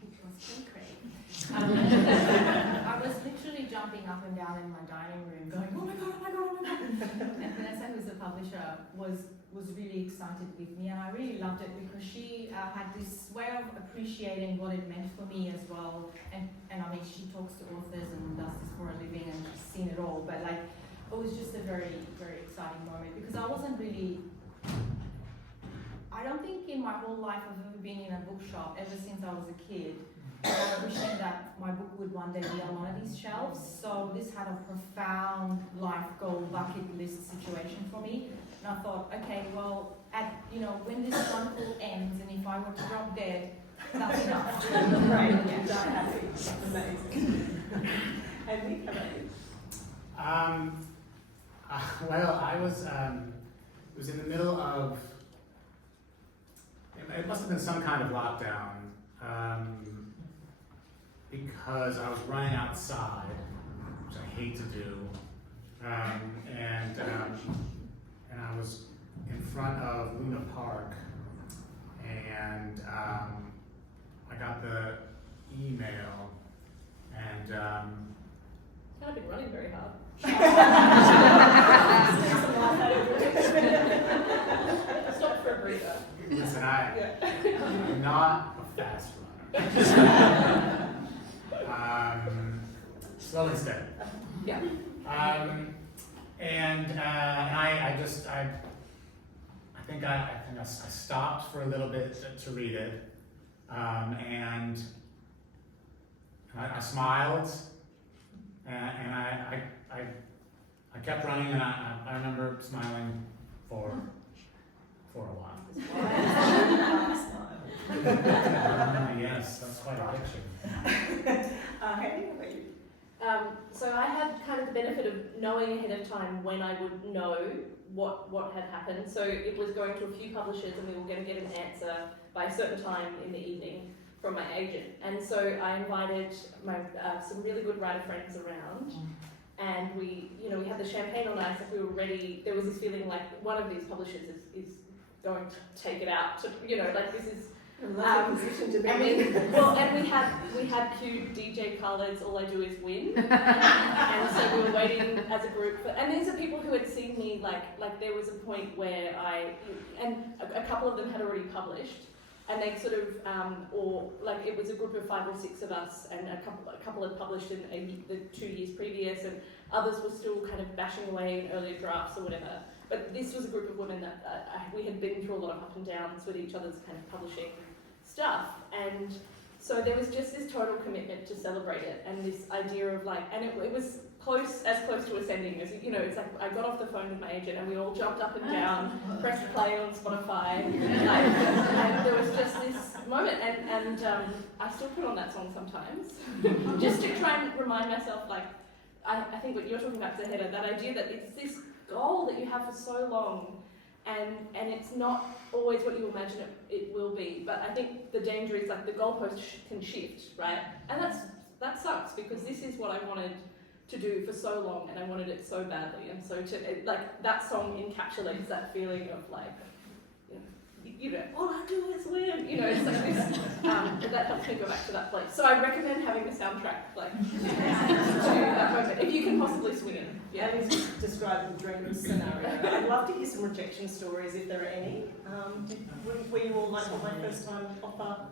It was so crazy. I was literally jumping up and down in my dining room going, oh my god, oh my god, oh my god. And Vanessa, who's the publisher, was really excited with me, and I really loved it because she had this way of appreciating what it meant for me as well. And I mean, she talks to authors and does this for a living and she's seen it all, but like, it was just a very, very exciting moment because I don't think in my whole life I've ever been in a bookshop ever since I was a kid, wishing that my book would one day be on one of these shelves. So this had a profound life goal bucket list situation for me. And I thought, okay, well, when this one call ends and if I were to drop dead, that's enough. Right, yeah, that happy. Amazing. And Nick, how about you? Well, I was, it was in the middle of, it must have been some kind of lockdown, because I was running outside, which I hate to do, and I was in front front of Luna Park, and I got the email, and I've been running very hard. Stop for a breather. listen, I'm not a fast runner. Slow and steady. Yeah. I think I stopped for a little bit to read it, and I smiled, and I kept running, and I remember smiling for a while. Yes, that's quite a picture. Hayley, what about you? So I had kind of the benefit of knowing ahead of time when I would know what had happened. So it was going to a few publishers, and we were going to get an answer by a certain time in the evening from my agent. And so I invited my some really good writer friends around, and we had the champagne on ice, like we were ready. There was this feeling like one of these publishers is going to take it out to, like this is Position to be and in. we had queued DJ Khaled's All I Do Is Win, and so we were waiting as a group and these are people who had seen me like there was a point where a couple of them had already published, and they sort of it was a group of 5 or 6 of us, and a couple had published in the 2 years previous, and others were still kind of bashing away in earlier drafts or whatever. But this was a group of women that we had been through a lot of up and downs with each other's kind of publishing stuff, and so there was just this total commitment to celebrate it, and this idea of and it was close to ascending as it's like I got off the phone with my agent and we all jumped up and down, pressed play on Spotify, and there was just this moment, and I still put on that song sometimes, just to try and remind myself, I think what you're talking about, Zaheda, that idea that it's this goal that you have for so long, and it's not always what you imagine it will be. But I think the danger is the goalpost can shift, right? And that sucks, because this is what I wanted to do for so long, and I wanted it so badly, and so that song encapsulates that feeling of all I do is win. It's like this. That helps me go back to that place. So I recommend having the soundtrack to that moment, if you can possibly swing it. Yeah, Hayley's described the dream scenario. I'd love to hear some rejection stories if there are any. Were you all like, my first time offer,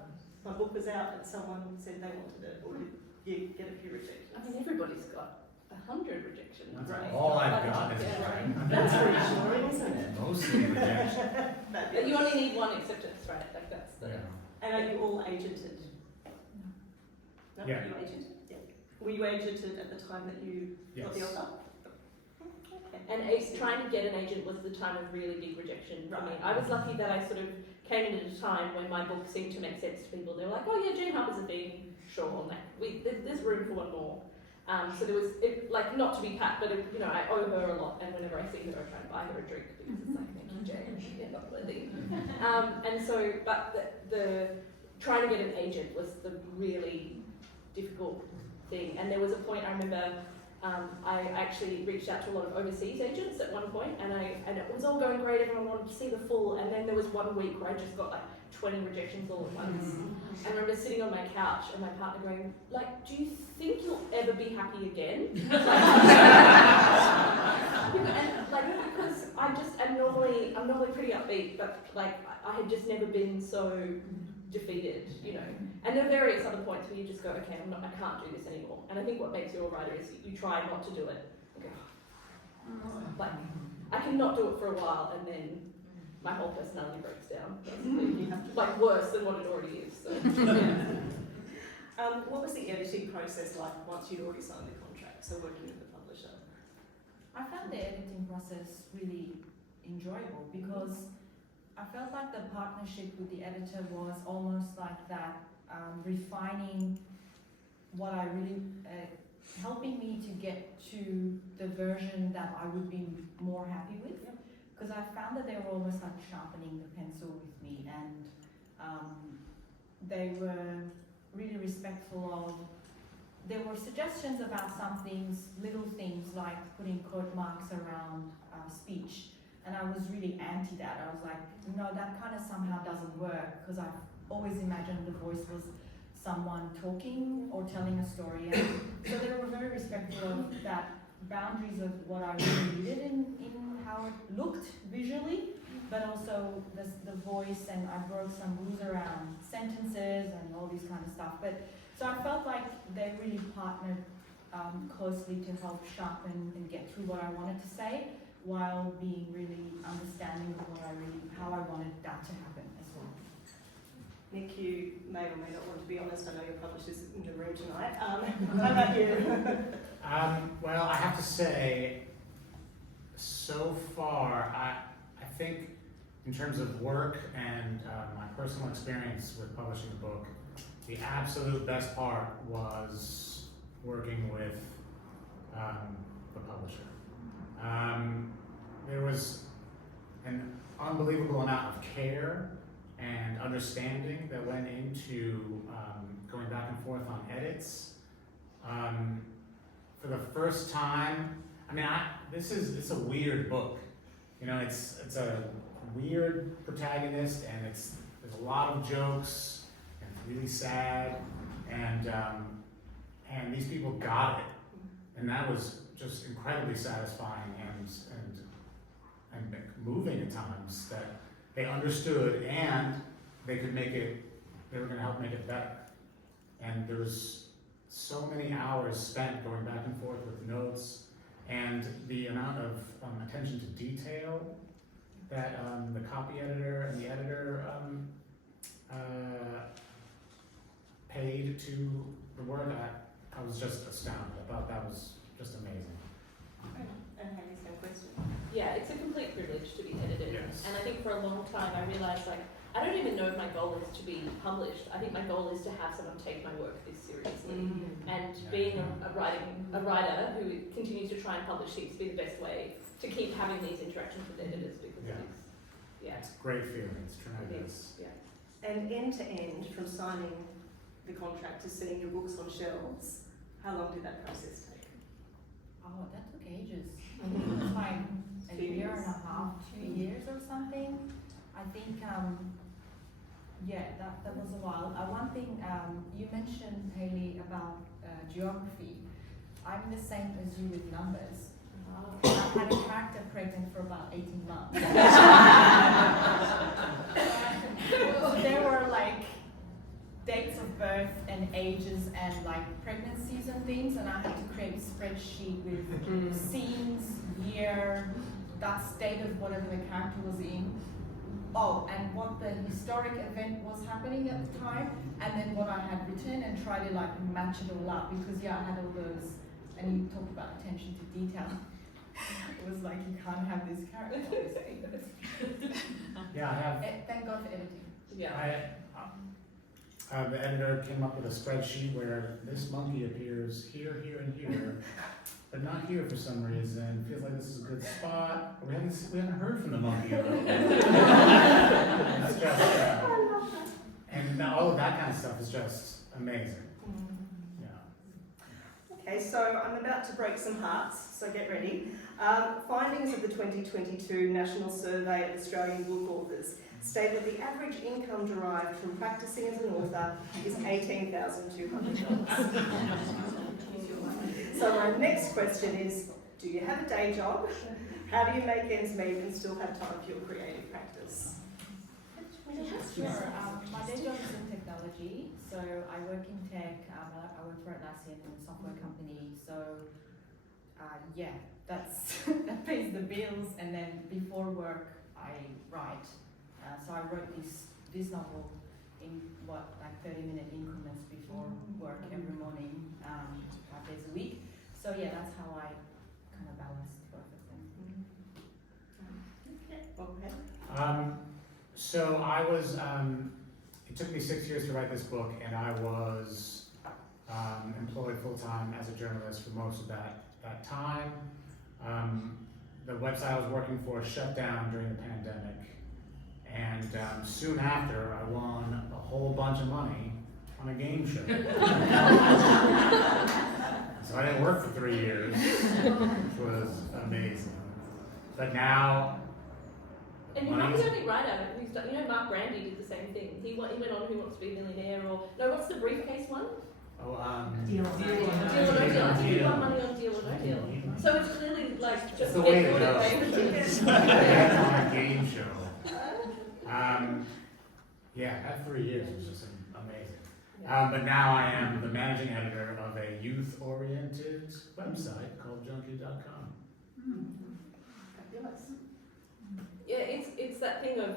my book was out and someone said they wanted it, or did you get a few rejections? I mean, everybody's got 100 rejections. That's Right. all I've got is Yeah. right. That's reassuring, isn't it? Mostly rejection. But you only need one acceptance, right? That's the... Yeah. And are you all agented? No? Yeah. Are you agented? Yeah. Were you agented at the time that you got the Yes. offer? Okay. And trying to get an agent was the time of really big rejection for me. Right. I was lucky that I sort of came in at a time when my book seemed to make sense to people. They were like, oh yeah, Jane Harper's a thing, sure. There's room for one more. So there was, not to be pat, but I owe her a lot, and whenever I see her, I try to buy her a drink, because it's like, thank you, Jane, you're not worthy. And so, but the trying to get an agent was the really difficult thing. And there was a point, I remember, I actually reached out to a lot of overseas agents at one point, and it was all going great, everyone wanted to see the full, and then there was 1 week where I just got 20 rejections all at once. And I remember sitting on my couch and my partner going, do you think you'll ever be happy again? Because I'm normally pretty upbeat, but I had just never been so defeated, And there are various other points where you just go, okay, I can't do this anymore. And I think what makes you a writer is you try not to do it. Okay. I can not do it for a while, and then my whole personality breaks down. Worse than what it already is. So. What was the editing process like once you'd already signed the contract, so working with the publisher? I found the editing process really enjoyable, because I felt like the partnership with the editor was almost like that, refining what I really, helping me to get to the version that I would be more happy with. Because I found that they were almost like sharpening the pencil with me, and they were really respectful of, there were suggestions about some things, little things like putting quote marks around speech, And I was really anti that. I was like, no, that kind of somehow doesn't work, because I've always imagined the voice was someone talking or telling a story. And so they were very respectful of that boundaries of what I really needed in how it looked visually, but also the voice, and I broke some rules around sentences and all these kind of stuff. But so I felt like they really partnered closely to help sharpen and get through what I wanted to say, while being really understanding of how I wanted that to happen as well. Nick, you may or may not want to be honest. I know your publisher's in the room tonight. How about you? Well, I have to say, so far, I think in terms of work and my personal experience with publishing the book, the absolute best part was working with the publisher. There was an unbelievable amount of care and understanding that went into going back and forth on edits. For the first time, I mean, it's a weird book. You know, it's a weird protagonist, and there's a lot of jokes, and it's really sad, and these people got it, and that was just incredibly satisfying and moving at times, that they understood and they could make it. They were going to help make it better, and there was so many hours spent going back and forth with notes, and the amount of attention to detail that the copy editor and the editor paid to the work. I was just astounded. I thought that was just amazing. And Hayley, same question. Yeah, it's a complete privilege to be edited. Yes. And I think for a long time I realised, like, I don't even know if my goal is to be published. I think my goal is to have someone take my work this seriously. And being a writer who continues to try and publish seems to be the best way to keep having these interactions with editors, because It's a great feeling. It's tremendous. And end to end, from signing the contract to sitting your books on shelves, how long did that process take? Oh, that took ages. I think it was like a year and a half, 2 years or something. I think, that was a while. One thing, you mentioned, Hayley, about geography. I'm the same as you with numbers. I've had a character pregnant for about 18 months. So there were like dates of birth and ages and like pregnancies and things, and I had to create a spreadsheet with scenes, year, that state of whatever the character was in. Oh, and what the historic event was happening at the time, and then what I had written, and try to like match it all up, because I had all those, and you talked about attention to detail. It was like, you can't have this character, obviously. Yeah, I have. Thank God for editing. The editor came up with a spreadsheet where this monkey appears here, here, and here, but not here for some reason. Feels like this is a good spot. We haven't heard from the monkey at all. It's just, and all of that kind of stuff is just amazing. Okay, so I'm about to break some hearts, so get ready. Findings of the 2022 National Survey of Australian Book Authors state that the average income derived from practicing as an author is $18,200. So my next question is, do you have a day job? How do you make ends meet and still have time for your creative practice? Sure. My day job is in technology, so I work in tech. I work for Atlassian, a software company. So that pays the bills. And then before work, I write. So I wrote this novel in 30-minute increments before work every morning, 5 days a week. So that's how I kind of balance both of them. Okay. So I was, it took me 6 years to write this book, and I was employed full-time as a journalist for most of that time. The website I was working for shut down during the pandemic, and soon after I won a whole bunch of money on a game show. So I didn't work for 3 years, which was amazing. But now And you're not the only writer who's done, you know, Mark Brandy did the same thing. He went on Who Wants to Be a Millionaire, or, no, what's the briefcase one? Deal or No Deal or No Deal. I think he won money on Deal or No Deal. So it's clearly like just the way get it good at goes. things. On a game show. Yeah, that 3 years was just amazing. But now I am the managing editor of a youth-oriented website called Junkie.com. Fabulous. Yeah, it's that thing of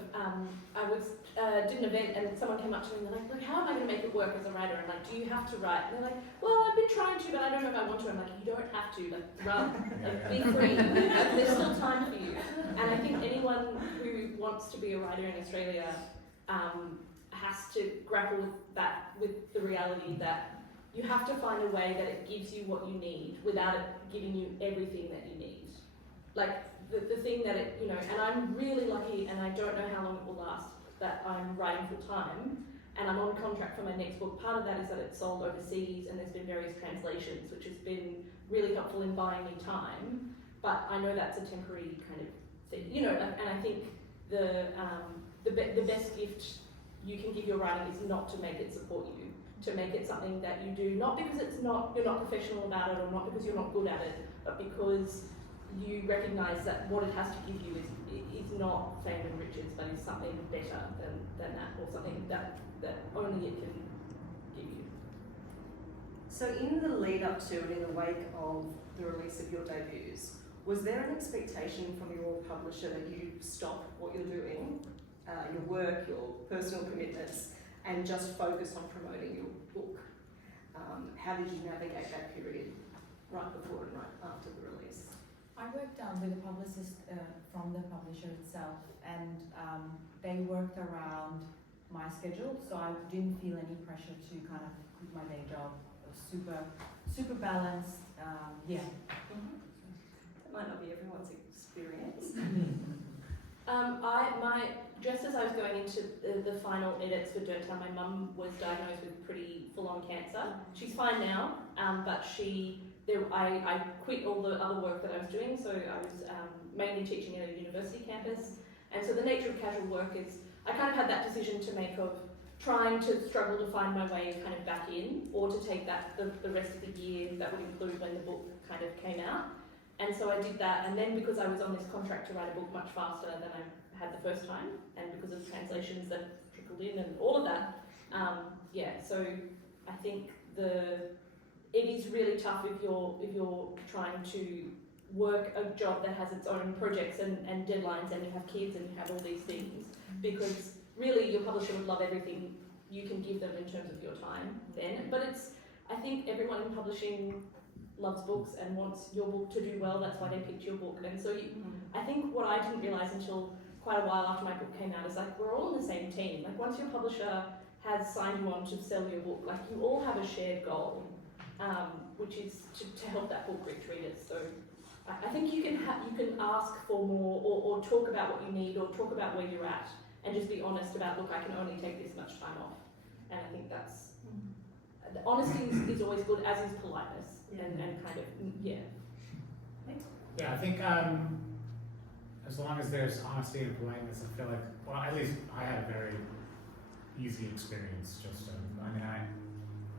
I did an event and someone came up to me and they're like, look, how am I going to make it work as a writer? I'm like, do you have to write? And they're like, well, I've been trying to, but I don't know if I want to. I'm like, you don't have to. Like, be free. There's still time for you. And I think anyone who wants to be a writer in Australia has to grapple with that, with the reality that you have to find a way that it gives you what you need without it giving you everything that you need. Like the thing that it, you know, and I'm really lucky, and I don't know how long it will last, that I'm writing full time and I'm on contract for my next book. Part of that is that it's sold overseas and there's been various translations, which has been really helpful in buying me time. But I know that's a temporary kind of thing, you know. And I think the best gift you can give your writing is not to make it support you, to make it something that you do, not because you're not professional about it, or not because you're not good at it, but because you recognise that what it has to give you is not fame and riches, but is something better than that, or something that only it can give you. So in the lead up to and in the wake of the release of your debuts, was there an expectation from your publisher that you stop what you're doing, your work, your personal commitments, and just focus on promoting your book? How did you navigate that period, right before and right after the release? I worked with a publicist from the publisher itself, and they worked around my schedule, so I didn't feel any pressure to kind of quit my day job. It was super balanced. Yeah. That might not be everyone's experience. Just as I was going into the final edits for Dirt Town, my mum was diagnosed with pretty full-on cancer. She's fine now, but I quit all the other work that I was doing, so I was mainly teaching at a university campus, and so the nature of casual work is, I kind of had that decision to make of trying to struggle to find my way kind of back in, or to take that the rest of the year that would include when the book kind of came out. And so I did that, and then because I was on this contract to write a book much faster than I had the first time, and because of translations that trickled in and all of that, so I think it is really tough if you're trying to work a job that has its own projects and deadlines, and you have kids and you have all these things, because really your publisher would love everything you can give them in terms of your time then. But I think everyone in publishing loves books and wants your book to do well. That's why they picked your book. And so I think what I didn't realise until quite a while after my book came out is like, we're all on the same team. Like, once your publisher has signed you on to sell your book, like, you all have a shared goal, which is to help that book reach readers. So I think you can ask for more, or talk about what you need, or talk about where you're at, and just be honest about, look, I can only take this much time off. And I think that's, the honesty is always good, as is politeness, and kind of, yeah. Yeah, I think as long as there's honesty and politeness, I feel like, well, at least I had a very easy experience. Just, I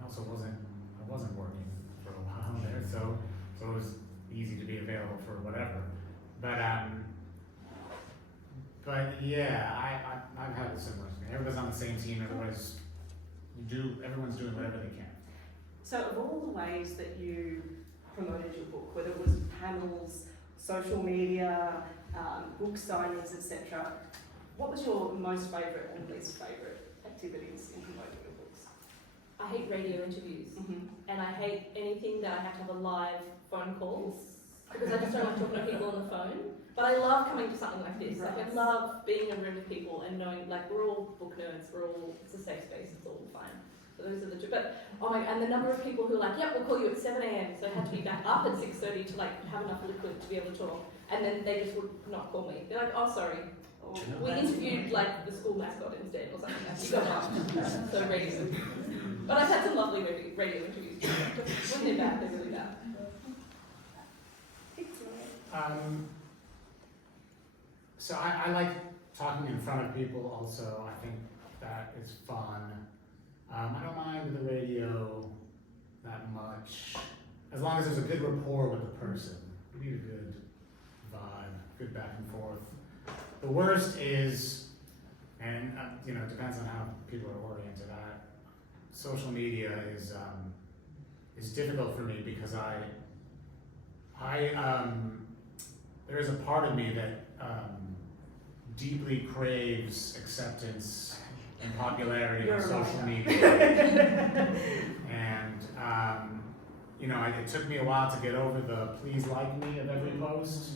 also wasn't working for a while there, so it was easy to be available for whatever. But yeah, I've had a similar thing. Everybody's on the same team. Everyone's doing whatever they can. So of all the ways that you promoted your book, whether it was panels, social media, book signings, etc., what was your most favourite and least favourite activities in promoting your books? I hate radio interviews, and I hate anything that I have to have a live phone call, because I just don't like talking to people on the phone. But I love coming to something like this. Like, I love being in a room with people and knowing, like, we're all book nerds, it's a safe space, it's all fine. So those are the two. But, and the number of people who are like, yep, we'll call you at 7 a.m. So I had to be back up at 6:30 to, like, have enough liquid to be able to talk. And then they just would not call me. They're like, oh, sorry. We interviewed, like, the school mascot instead, or something like that. You got one. So radio. But I've had some lovely radio interviews. When they're bad, they're really bad. So I like talking in front of people also, I think that is fun. I don't mind the radio that much, as long as there's a good rapport with the person. We need a good vibe, good back and forth. The worst is, and you know, it depends on how people are oriented. Social media is difficult for me because there is a part of me that deeply craves acceptance and popularity on social media. And you know, it took me a while to get over the please like me of every post,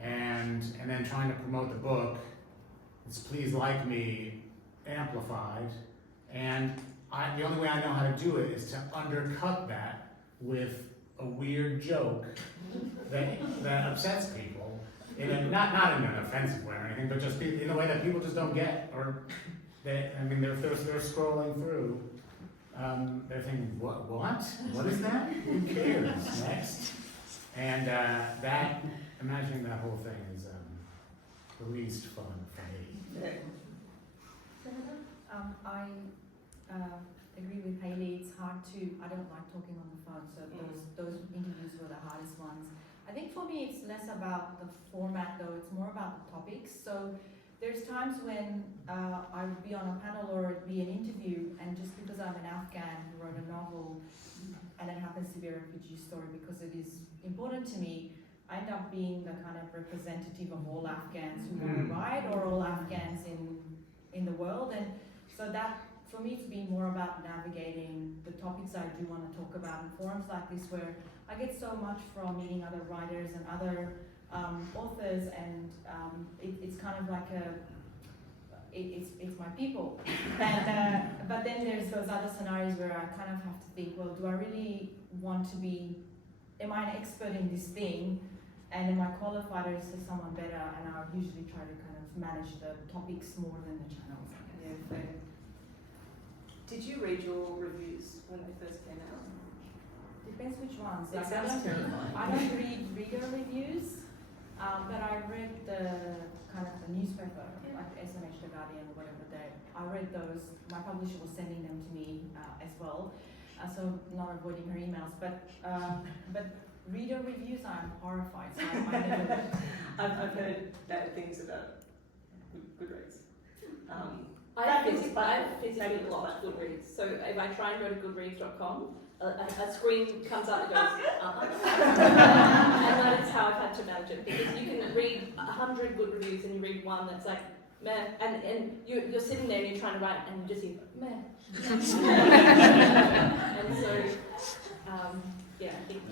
and then trying to promote the book, it's please like me amplified, and the only way I know how to do it is to undercut that with a weird joke that upsets people, not in an offensive way or anything, but just in a way that people just don't get, or they're scrolling through, they're thinking, what is that? Who cares? Next. And imagining that whole thing is the least fun for me. I agree with Hayley. It's hard to. I don't like talking on the phone, so those interviews were the hardest ones. I think for me, it's less about the format, though. It's more about the topics. So there's times when I would be on a panel or it'd be an interview, and just because I'm an Afghan who wrote a novel, and it happens to be a refugee story because it is important to me, I end up being the kind of representative of all Afghans who want to write, or all Afghans in the world, and so that. For me, it's been more about navigating the topics I do want to talk about in forums like this, where I get so much from meeting other writers and other authors, and it's kind of like it's my people. And, but then there's those other scenarios where I kind of have to think, well, do I really want to be? Am I an expert in this thing? And am I qualified, or is there someone better? And I usually try to kind of manage the topics more than the channels. Yeah. Did you read your reviews when they first came out? Depends which ones. It Like, sounds terrifying. I don't read reader reviews, but I read the kind of the newspaper, like the Zaheda Ghani or whatever. I read those. My publisher was sending them to me as well, so not avoiding her emails. But reader reviews, I'm horrified. So I never read. I've heard bad things about Goodreads. I physically blocked Goodreads. So if I try and go to goodreads.com, a screen comes up and goes, and that is how I've had to manage it. Because you can read 100 good reviews and you read one that's like, meh, and you're sitting there and you're trying to write and you just hear, meh. And so, yeah, I think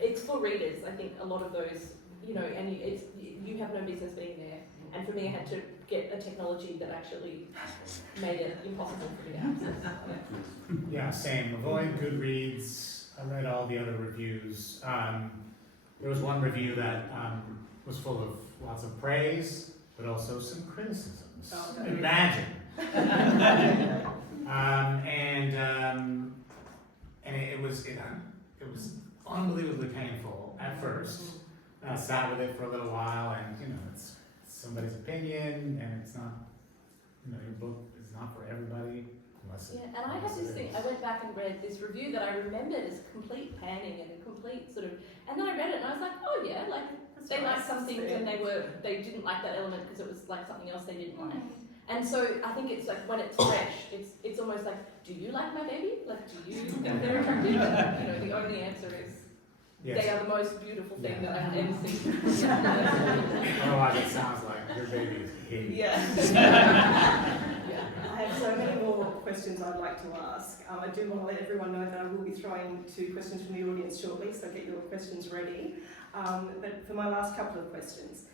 it's for readers. I think a lot of those, you know, and you have no business being there. And for me, I had to get a technology that actually made it impossible for me to access. Yeah, same. Avoid Goodreads. I read all the other reviews. There was one review that was full of lots of praise, but also some criticisms. Oh, okay. Imagine. And it was unbelievably painful at first. I sat with it for a little while, and you know, it's somebody's opinion, and it's not, you know, your book is not for everybody. Yeah, and I had this thing, I went back and read this review that I remembered as complete panning and a complete sort of, and then I read it and I was like, oh yeah, like, they liked some things and they didn't like that element because it was like something else they didn't like. And so I think it's like, when it's fresh, it's almost like, do you like my baby? Like, do you think they're attractive? And, you know, the only answer is, yes. They are the most beautiful thing that I've ever seen. Otherwise it sounds like your baby is hideous. Yeah. I have so many more questions I'd like to ask. I do want to let everyone know that I will be throwing 2 questions from the audience shortly, so get your questions ready. But for my last couple of questions,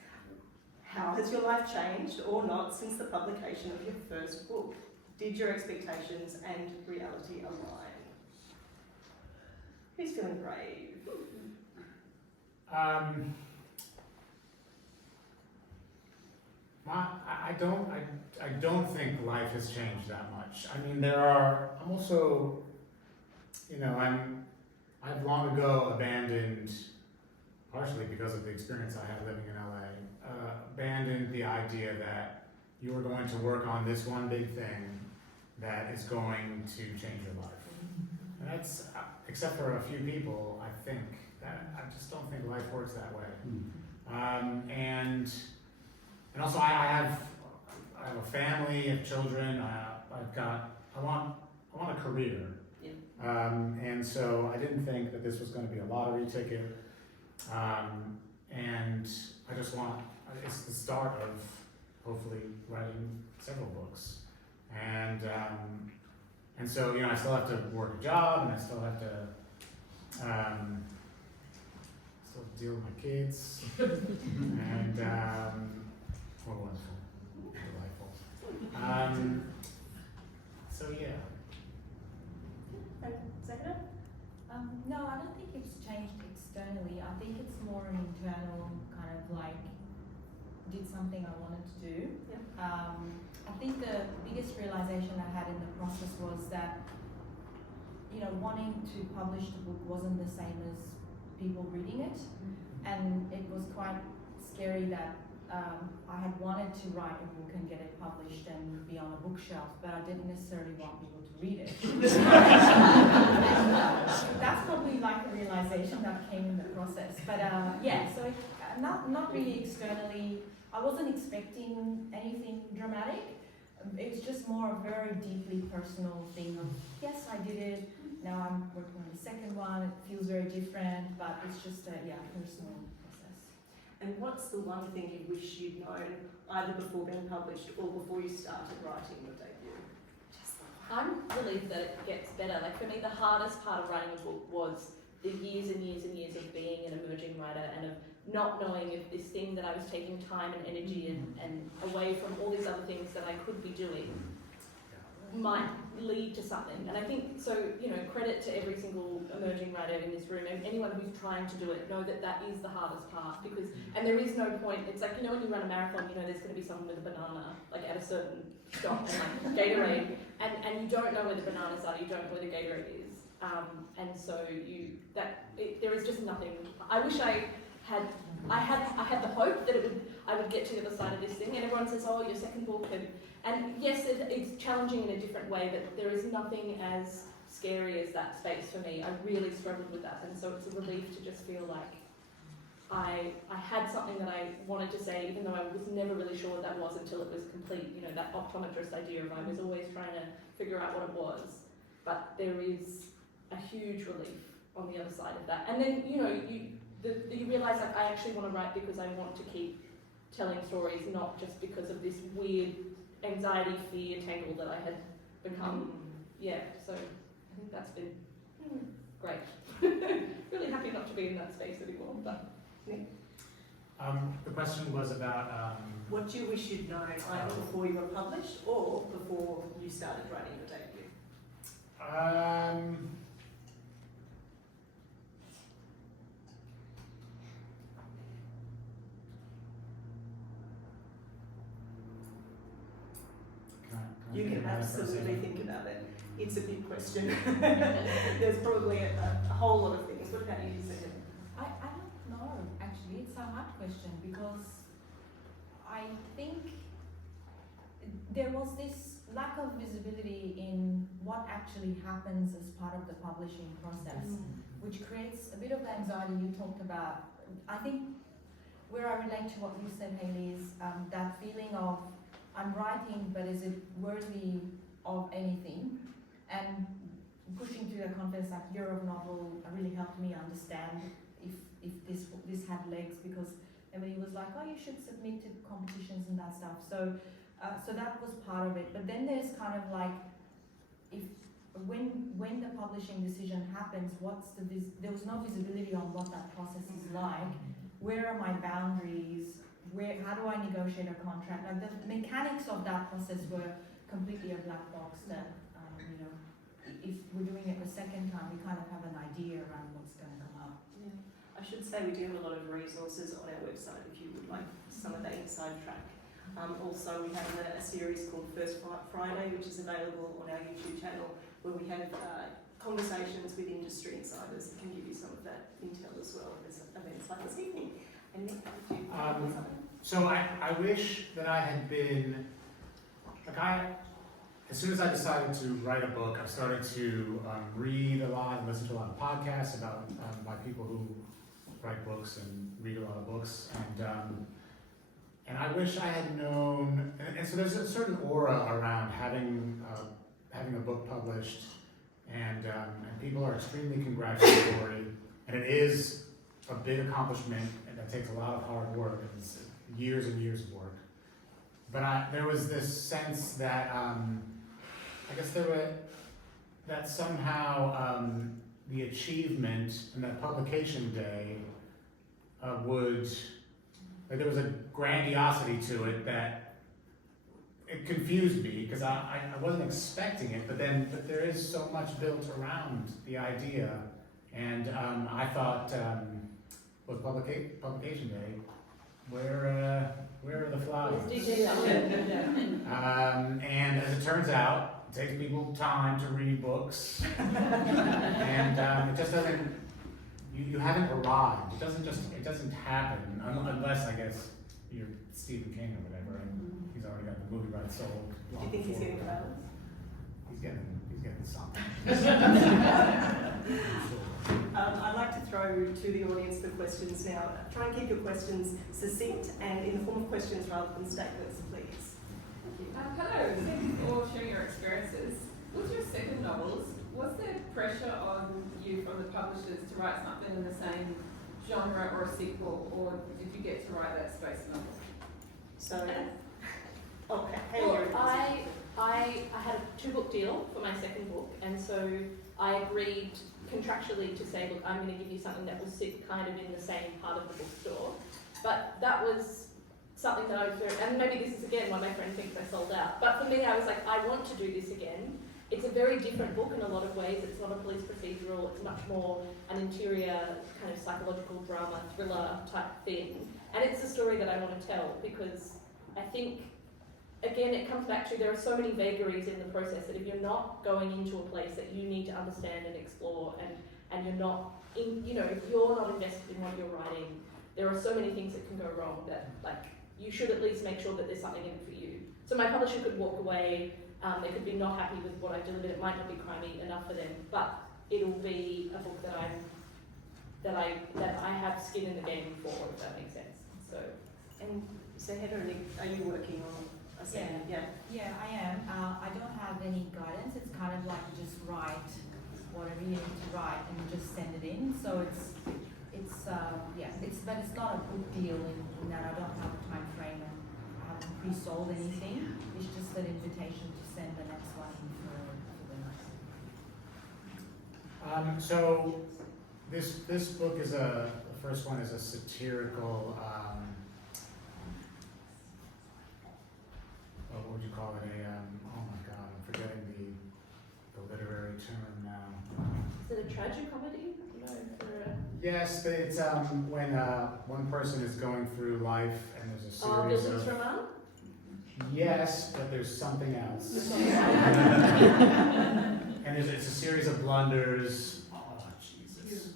how has your life changed or not since the publication of your first book? Did your expectations and reality align? Who's feeling brave? I don't think life has changed that much. I mean, I'm also, you know, I've long ago abandoned partially because of the experience I had living in LA, abandoned the idea that you were going to work on this one big thing that is going to change your life. And that's, except for a few people, I think, that I just don't think life works that way. And also I have a family, I have children, I want a career. Yeah. And so I didn't think that this was going to be a lottery ticket. And I just it's the start of hopefully writing several books. And so, I still have to work a job, and I still have to still deal with my kids. And, wonderful, delightful. So yeah. And Zaheda? No, I don't think it's changed externally. I think it's more an internal kind of like, did something I wanted to do. Yeah. I think the biggest realization I had in the process was that, wanting to publish the book wasn't the same as people reading it. And it was quite scary that I had wanted to write a book and get it published and be on a bookshelf, but I didn't necessarily want people to read it. That's probably like a realization that came in the process. But so not really externally. I wasn't expecting anything dramatic. It's just more a very deeply personal thing of, yes, I did it. Now I'm working on the second one. It feels very different, but it's just a personal process. And what's the one thing you wish you'd known either before being published or before you started writing your debut? I'm relieved that it gets better. Like for me, the hardest part of writing a book was the years and years and years of being an emerging writer and of not knowing if this thing that I was taking time and energy and away from all these other things that I could be doing might lead to something. And I think, so, credit to every single emerging writer in this room and anyone who's trying to do it, know that that is the hardest part because, and there is no point, it's like, when you run a marathon, there's going to be someone with a banana, like at a certain stop and like Gatorade, and you don't know where the bananas are, you don't know where the Gatorade is. And so there is just nothing. I wish I had the hope that I would get to the other side of this thing, and everyone says, oh, your second book, and yes, it's challenging in a different way, but there is nothing as scary as that space for me. I really struggled with that, and so it's a relief to just feel like I had something that I wanted to say, even though I was never really sure what that was until it was complete, that optometrist idea of I was always trying to figure out what it was, but there is a huge relief on the other side of that. And then, you realise like I actually want to write because I want to keep telling stories, not just because of this weird anxiety, fear tangle that I had become. Yeah, so I think that's been great. Really happy not to be in that space anymore. But the question was about what do you wish you'd known either before you were published or before you started writing your debut? You can absolutely think about it. It's a big question. There's probably a whole lot of things. What about you, Zaheda? I don't know, actually. It's a hard question because I think there was this lack of visibility in what actually happens as part of the publishing process, which creates a bit of the anxiety you talked about. I think where I relate to what you said, Hayley, is that feeling of I'm writing, but is it worthy of anything? And pushing to the confidence, like Year of Novel really helped me understand if this had legs, because everybody was like, oh, you should submit to competitions and that stuff. So that was part of it. But then there's kind of like, when the publishing decision happens, there was no visibility on what that process is like. Where are my boundaries? How do I negotiate a contract? Like the mechanics of that process were completely a black box that, if we're doing it the second time, we kind of have an idea around what's going to come up. Yeah. I should say we do have a lot of resources on our website if you would like some of that inside track. Also, we have a series called First Friday, which is available on our YouTube channel, where we have conversations with industry insiders that can give you some of that intel as well as events like this evening. And Nick, did you have something? So I wish that I had been, as soon as I decided to write a book, I started to read a lot and listen to a lot of podcasts about by people who write books and read a lot of books, and I wish I had known. And so there's a certain aura around having a book published, and people are extremely congratulatory, and it is a big accomplishment, and that takes a lot of hard work. It's years and years of work. But there was this sense that I guess that somehow the achievement and that publication day there was a grandiosity to it that it confused me because I wasn't expecting it, but there is so much built around the idea, and I thought, was publication day, where are the flowers? And as it turns out, it takes people time to read books, and it just doesn't. You haven't arrived. It doesn't happen unless, I guess, you're Stephen King or whatever, and he's already got the movie rights sold. Do you think he's getting flowers? He's getting something. I'd like to throw to the audience for questions now. Try and keep your questions succinct and in the form of questions rather than statements, please. Thank you. Hello, thank you for sharing your experiences. With your second novels, was there pressure on you from the publishers to write something in the same genre or a sequel, or did you get to write that space novel? So, okay. Well, I had a 2-book deal for my second book, and so I agreed contractually to say, look, I'm going to give you something that will sit kind of in the same part of the bookstore. But that was something that I was very, and maybe this is again why my friend thinks I sold out, but for me I was like, I want to do this again. It's a very different book in a lot of ways. It's not a police procedural, it's much more an interior kind of psychological drama, thriller type thing. And it's a story that I want to tell because I think, again, it comes back to there are so many vagaries in the process that if you're not going into a place that you need to understand and explore, and you're not in, if you're not invested in what you're writing, there are so many things that can go wrong that, like, you should at least make sure that there's something in it for you. So my publisher could walk away, they could be not happy with what I delivered, it might not be crimey enough for them, but it'll be a book that I have skin in the game for, if that makes sense. So, and Zaheda and Nick, are you working on a second? Yeah, I am. I don't have any guidance. It's kind of like just write whatever you need to write and just send it in. So but it's not a book deal in that I don't have a time frame and I haven't pre-sold anything. It's just an invitation to send the next one for them. So this book is the first one is a satirical. What would you call it? Oh my God, I'm forgetting the literary term now. is it a tragicomedy? Yes, it's when one person is going through life and there's a series of. Roman? Yes, but there's something else. And it's a series of blunders. Oh, Jesus.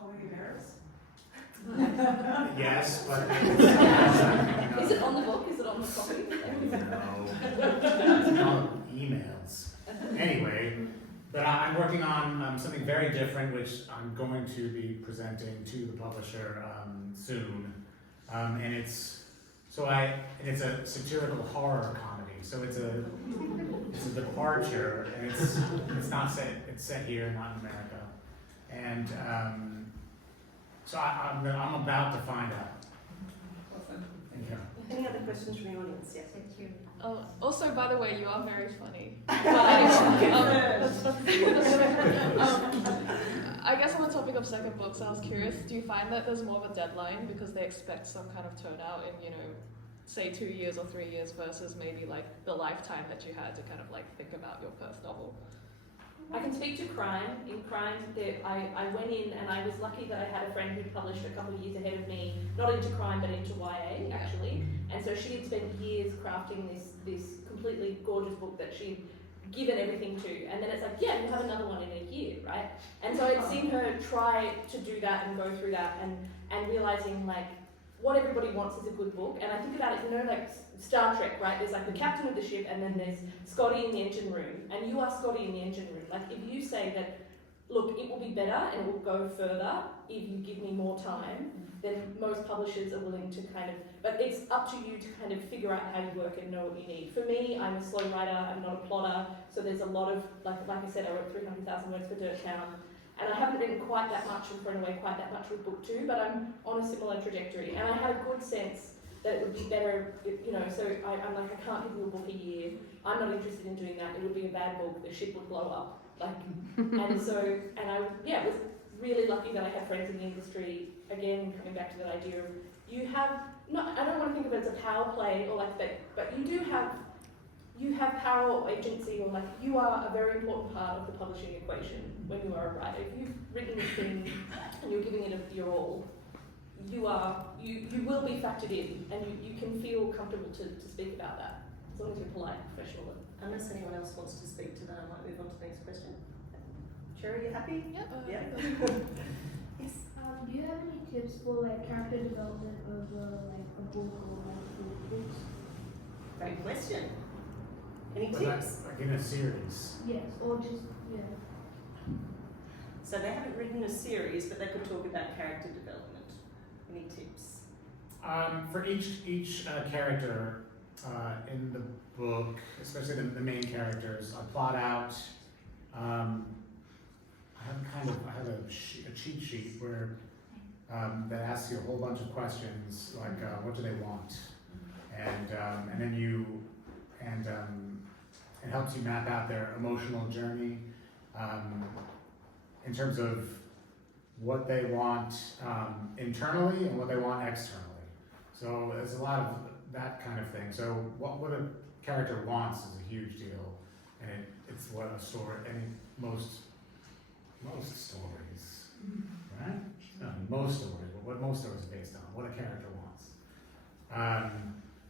are we embarrassed? Yes, but. Is it on the book? Is it on the copy? No. It's on emails. Anyway, but I'm working on something very different, which I'm going to be presenting to the publisher soon. And it's a satirical horror comedy. So it's a departure, and it's set here, not in America. And so I'm about to find out. Awesome. Yeah. Any other questions from the audience? Yes. Thank you. Also, by the way, you are very funny. I guess on the topic of second books, I was curious, do you find that there's more of a deadline because they expect some kind of turnout in, say 2 years or 3 years versus maybe like the lifetime that you had to kind of like think about your first novel? I can speak to crime. In crime, I went in and I was lucky that I had a friend who published a couple of years ahead of me, not into crime but into YA actually. And so she had spent years crafting this completely gorgeous book that she given everything to, and then it's like, yeah, you have another one in a year, right? And so I'd seen her try to do that and go through that, and realizing like what everybody wants is a good book. And I think about it, you know, like Star Trek, right? There's like the captain of the ship, and then there's Scotty in the engine room, and you are Scotty in the engine room. Like if you say that, look, it will be better and it will go further if you give me more time, then most publishers are willing to kind of, but it's up to you to kind of figure out how you work and know what you need. For me, I'm a slow writer, I'm not a plotter, so there's a lot of, like I said, I wrote 300,000 words for Dirt Town, and I haven't written quite that much and thrown away quite that much with book 2, but I'm on a similar trajectory, and I had a good sense that it would be better, you know, so I'm like, I can't give you a book a year, I'm not interested in doing that, it would be a bad book, the ship would blow up, like, and so, and I, yeah, was really lucky that I had friends in the industry, again, coming back to that idea of, you have, not, I don't want to think of it as a power play or like that, but you have power or agency, or like, you are a very important part of the publishing equation when you are a writer. If you've written this thing and you're giving it your all, you will be factored in, and you can feel comfortable to speak about that, as long as you're polite and professional. Unless anyone else wants to speak to that, I might move on to the next question. Cherry, you happy? Yep. Yeah. Yes. Do you have any tips for like character development of like a book or multiple books? Great question. Any Was tips? that, like in a series? Yes, or just So they haven't written a series, but they could talk about character development. Any tips? For each character in the book, especially the main characters, I plot out. I have a cheat sheet where that asks you a whole bunch of questions, like what do they want, and then it helps you map out their emotional journey in terms of what they want internally and what they want externally. So there's a lot of that kind of thing. So what a character wants is a huge deal, and it's what a story, most stories, right? Most stories, but what most stories are based on, what a character wants.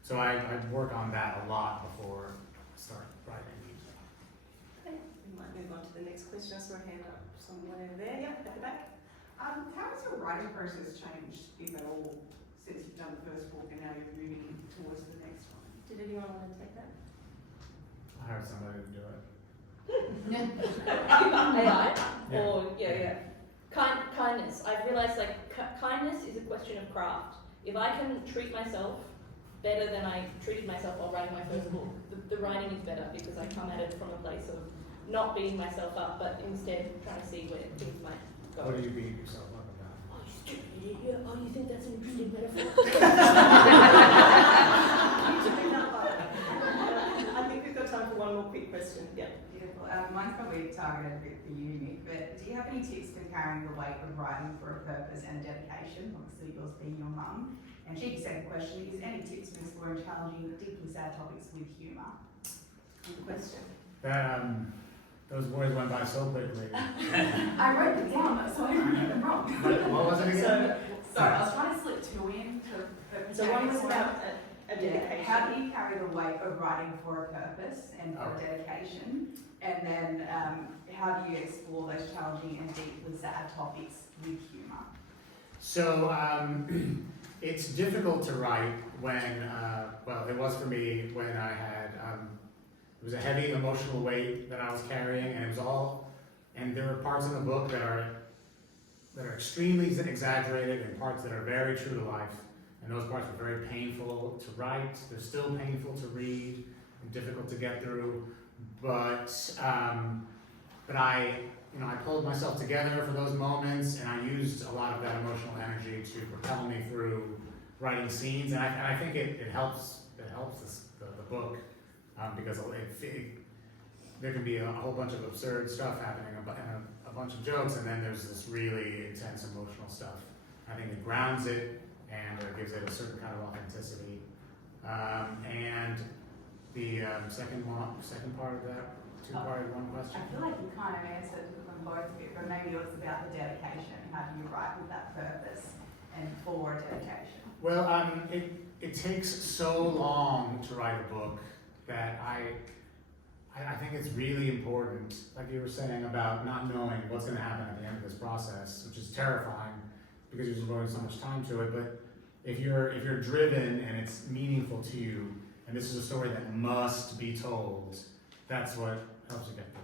So I work on that a lot before I start writing. Okay, we might move on to the next question. I saw a hand up somewhere there. Yeah, at the back. How has your writing process changed, if at all, since you've done the first book and now you're moving towards the next one? Did anyone want to take that? I hired somebody to do it. AI? Yeah. Or, yeah. Kindness. I've realised, like, kindness is a question of craft. If I can treat myself better than I treated myself while writing my first book, the writing is better because I come at it from a place of not beating myself up, but instead trying to see where things might go. What do you beat yourself up about? Oh, you stupid idiot. Oh, you think that's an interesting metaphor? I think we've got time for one more quick question. Yeah. Beautiful. Mine's probably targeted a bit for you, Nick, but do you have any tips for carrying the weight of writing for a purpose and a dedication? Obviously, yours being your mum. And cheeky second question is, any tips for exploring challenging but deeply sad topics with humour? Good question. That those words went by so quickly. I wrote them down, so I didn't get them wrong. What was it again? So I was trying to slip two in So one was about a dedication. How do you carry the weight of writing for a purpose and for a dedication? And then how do you explore those challenging and deeply sad topics with humour? So it's difficult to write when, well, it was for me when I had, it was a heavy emotional weight that I was carrying, and it was all, and there are parts in the book that are extremely exaggerated and parts that are very true to life. And those parts were very painful to write. They're still painful to read and difficult to get through. But I pulled myself together for those moments, and I used a lot of that emotional energy to propel me through writing scenes. And I think it helps the book because there can be a whole bunch of absurd stuff happening and a bunch of jokes, and then there's this really intense emotional stuff. I think it grounds it and gives it a certain kind of authenticity. And the second part of that, two-part, one question. I feel like you kind of answered them both a bit, but maybe it was about the dedication. How do you write with that purpose and for dedication? Well, it takes so long to write a book that I I think it's really important, like you were saying, about not knowing what's going to happen at the end of this process, which is terrifying because you're devoting so much time to it. But if you're driven and it's meaningful to you, and this is a story that must be told, that's what helps you get through it.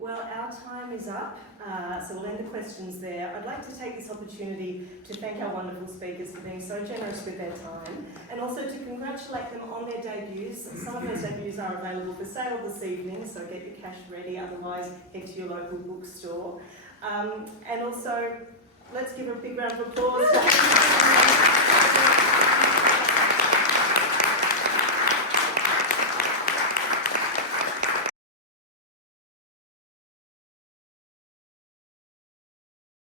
Well, our time is up, so we'll end the questions there. I'd like to take this opportunity to thank our wonderful speakers for being so generous with their time, and also to congratulate them on their debuts. Some of those debuts are available for sale this evening, so get your cash ready, otherwise head to your local bookstore. And also, let's give a big round of applause.